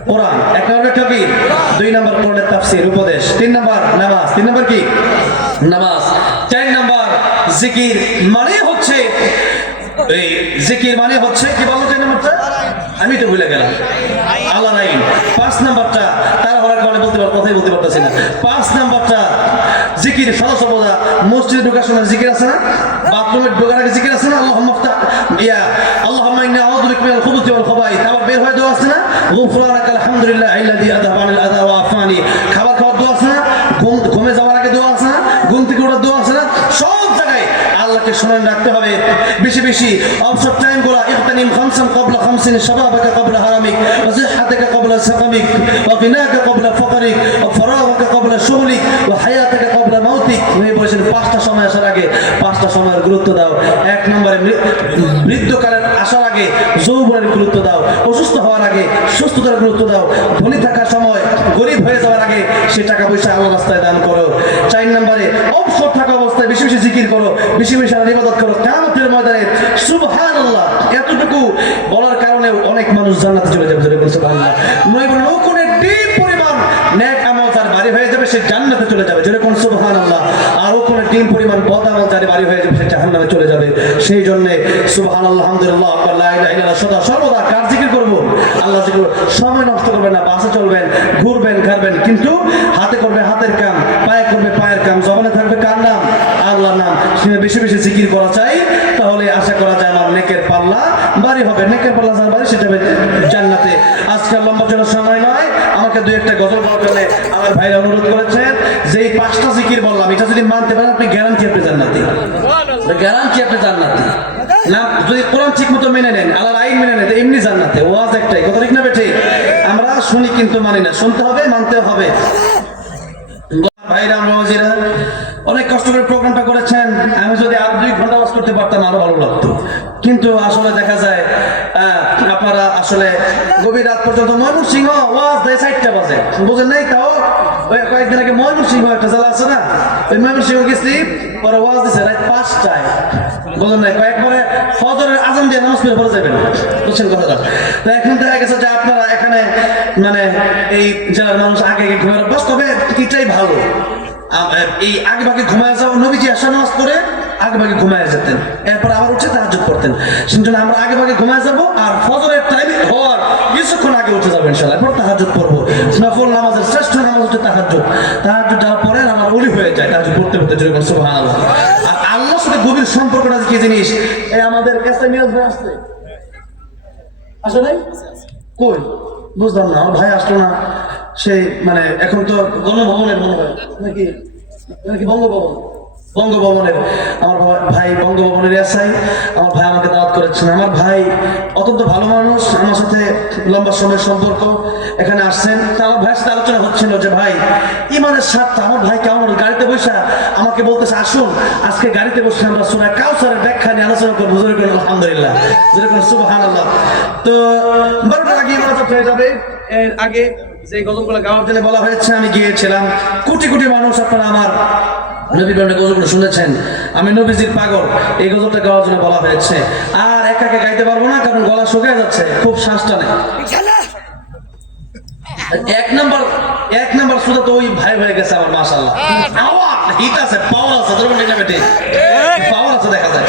কোরআন। 1 নম্বর ব্যাখ্যা কি? 2 নম্বর কোরআনের তাফসীর উপদেশ। 3 নম্বর নামাজ। 3 নম্বর কি? নামাজ। 4 নম্বর জিকির মানে হচ্ছে এই জিকির মানে হচ্ছে কি বলতো 4 নম্বরটা? আমি তো ভুলে গেলাম। আল্লাহর আইন। 5 নম্বরটা তারা হওয়ার কারণে কথাই বলতে পারতেছি না। 5 নম্বরটা জিকির সদা সর্বদা। মসজিদে ঢোকার সময় জিকির আছে না? বাথরুমে ঢোকার আগে জিকির আছে না? আল্লাহুম্মা ইন্নী আউযু বিকা মিনাল খুবুসি ওয়াল খাবাইস। আবার বের হয়ে দোয়া আছে না? গুফরানাকা আলহামদুলিল্লাহিল্লাযী আযহাবা আনিল আযা ওয়া আফানি। খাবার খাওয়ার দোয়া আছে না? ঘুমে যাওয়ার আগে দোয়া আছে না? ঘুম থেকে ওঠার দোয়া আছে না? সব জায়গায় আল্লাহকে স্মরণ রাখতে হবে। বেশি বেশি অবসর টাইম গুলো ইগতানিম খামসান ক্বাবলা খামসিন, শাবাবাকা ক্বাবলা হারামিক, ওয়া সিহহাতাকা ক্বাবলা সাকামিক, ওয়া গিনাকা ক্বাবলা ফাকরিক, ওয়া ফারাগাকা ক্বাবলা শুগলিক, ওয়া হায়াতাকা ক্বাবলা মাউতিক। তুমি বলেছেন 5টা সময় আসার আগে 5টা সময়ের গুরুত্ব দাও। 1 নম্বরে মৃত্যুকালের আসার আগে যৌবনের গুরুত্ব দাও। অসুস্থ হওয়ার আগে সুস্থতার গুরুত্ব দাও। ধনী থাকার সময়, গরিব হয়ে যাওয়ার আগে সে টাকা পয়সা আল্লাহর রাস্তায় দান করো। 4 নম্বরে অবসর থাকা অবস্থায় বেশি বেশি জিকির করো, বেশি বেশি ইবাদত করো। কিয়ামতের ময়দানে সুবহানাল্লাহ এতটুকু বলার কারণে অনেক মানুষ জান্নাতে চলে যাবে। যেরকম সুবহানাল্লাহ নয় বলেন কোনের ডিপ পরিমাণ নেক আমল তার বাড়ি হয়ে যাবে, সে জান্নাতে চলে যাবে। যেরকম সুবহানাল্লাহ। আর কোনের ডিপ পরিমাণ বদ আমল তার বাড়ি হয়ে যাবে, সে জাহান্নামে চলে যাবে। সেই জন্য সুবহানাল্লাহ, আলহামদুলিল্লাহ, লা ইলাহা ইল্লাল্লাহ সদা সর্বদা কার জিকির করব? আল্লাহ জিকির। সময় নষ্ট করবেন না, বাসে চলবেন, ঘুরবেন, ঘাড়বেন, কিন্তু হাতে করবে হাতের কাম, পায়ে করবে পায়ের কাম, জবানে থাকবে কার নাম? আল্লাহর নাম। বেশি বেশি জিকির করা চাই, তাহলে আশা করা যায় আমার নেকের পাল্লা বাড়ি হবে। নেকের পাল্লা যার বাড়ি সেটা জান্নাতে। আজকে লম্বা চলার সময় নয়, আমাকে 2-1টা গজল বলার জন্য আমার ভাইরা অনুরোধ করেছেন যে এই 5টা জিকির বললাম, এটা যদি মানতে পারেন আপনি গ্যারান্টি আপনি জান্নাতি। গ্যারান্টি আপনি জান্নাতি না। যদি কোরআন ঠিক মতো মেনে নেন, আল্লাহর আইন মেনে নেন, এমনি জান্নাতে। ওয়াজ একটাই, কথা ঠিক না বেঠে? আমরা শুনি কিন্তু মানি না। শুনতে হবে, মানতে হবে। ভাইরা বাবাজিরা অনেক কষ্ট করে প্রোগ্রামটা করেছেন। আমি যদি আর 2 ঘন্টা ওয়াজ করতে পারতাম আরো ভালো লাগতো, কিন্তু আসলে দেখা যায় আপনারা আসলে গভীর রাত পর্যন্ত ময়মনসিংহ ওয়াজ দেয় 4টা বাজে, বুঝেন নাই? তাও কয়েকদিন আগে ময়মনসিংহ একটা জেলা আছে না, ওই ময়মনসিংহ গেছি, পরে ওয়াজ দিছে রাত 5টায়, বুঝেন নাই? কয়েকবারে ফজরের আজান দিয়ে নামাজ পড়ে যাবেন, বুঝছেন কথাটা? তো এখন দেখা গেছে যে আপনারা এখানে মানে এই জেলার মানুষ আগে ঘুমানোর অভ্যাস, তবে এটাই ভালো। এই আগে ভাগে ঘুমায় যাও। নবীজি আসা নামাজ পড়ে আগে ভাগে ঘুমায় যেতেন, এরপর আবার উঠে তাহাজ্জুদ পড়তেন। সেজন্য আমরা আগে ভাগে ঘুমায় যাবো আর ফজরের টাইম হওয়ার কিছুক্ষণ আগে উঠে যাবো ইনশাআল্লাহ, এরপর তাহাজ্জুদ পড়বো। নফল নামাজের শ্রেষ্ঠ নামাজ হচ্ছে তাহাজ্জুদ। তাহাজ্জুদ যারা পড়েন আমার ওলি হয়ে যায় তাহাজ্জুদ পড়তে পড়তে, যেরকম সুবহানাল্লাহ। আর আল্লাহর সাথে গভীর সম্পর্কটা কি জিনিস, এই আমাদের কাছে নিউজ আসছে আসে নাই কই বুঝলাম না, আমার ভাই আসলো না। সেই মানে এখন তো গণভবনের মনে হয় নাকি, নাকি বঙ্গভবন, বঙ্গভবনের আমার ভাই বঙ্গভবনের এসআই, আমার ভাই আমাকে দাওয়াত করেছেন। আমার ভাই অত্যন্ত ভালো মানুষ, আমার সাথে লম্বা সময়ের সম্পর্ক, এখানে আসছেন। তা আমার ভাইয়ের সাথে আলোচনা হচ্ছিল যে ভাই ইমানের স্বার্থে আমার ভাই কেমন গাড়িতে বসে আমাকে বলতেছে আসুন আজকে গাড়িতে বসে আমরা সূরা কাউসারের ব্যাখ্যা নিয়ে আলোচনা করবো। জোরে করে আলহামদুলিল্লাহ, জোরে করে সুবহানাল্লাহ। তো 12টার আগে ইমারত হয়ে যাবে। এর আগে যে গজলগুলো গাওয়ার জন্য বলা হয়েছে আমি গিয়েছিলাম। কোটি কোটি মানুষ আপনারা আমার নবীর গজলগুলো শুনেছেন, আমি নবীজির পাগল, এই গজলটা গাওয়ার জন্য বলা হয়েছে। আর একা একা গাইতে পারবো না কারণ গলা শুকিয়ে যাচ্ছে, খুব শ্বাসটা নেই। এক নাম্বার শুধু তো ওই ভাই হয়ে গেছে আমার, মাশাআল্লাহ। আওয়াজ হিট আছে, পাওয়ার আছে, পাওয়ার আছে দেখা যায়।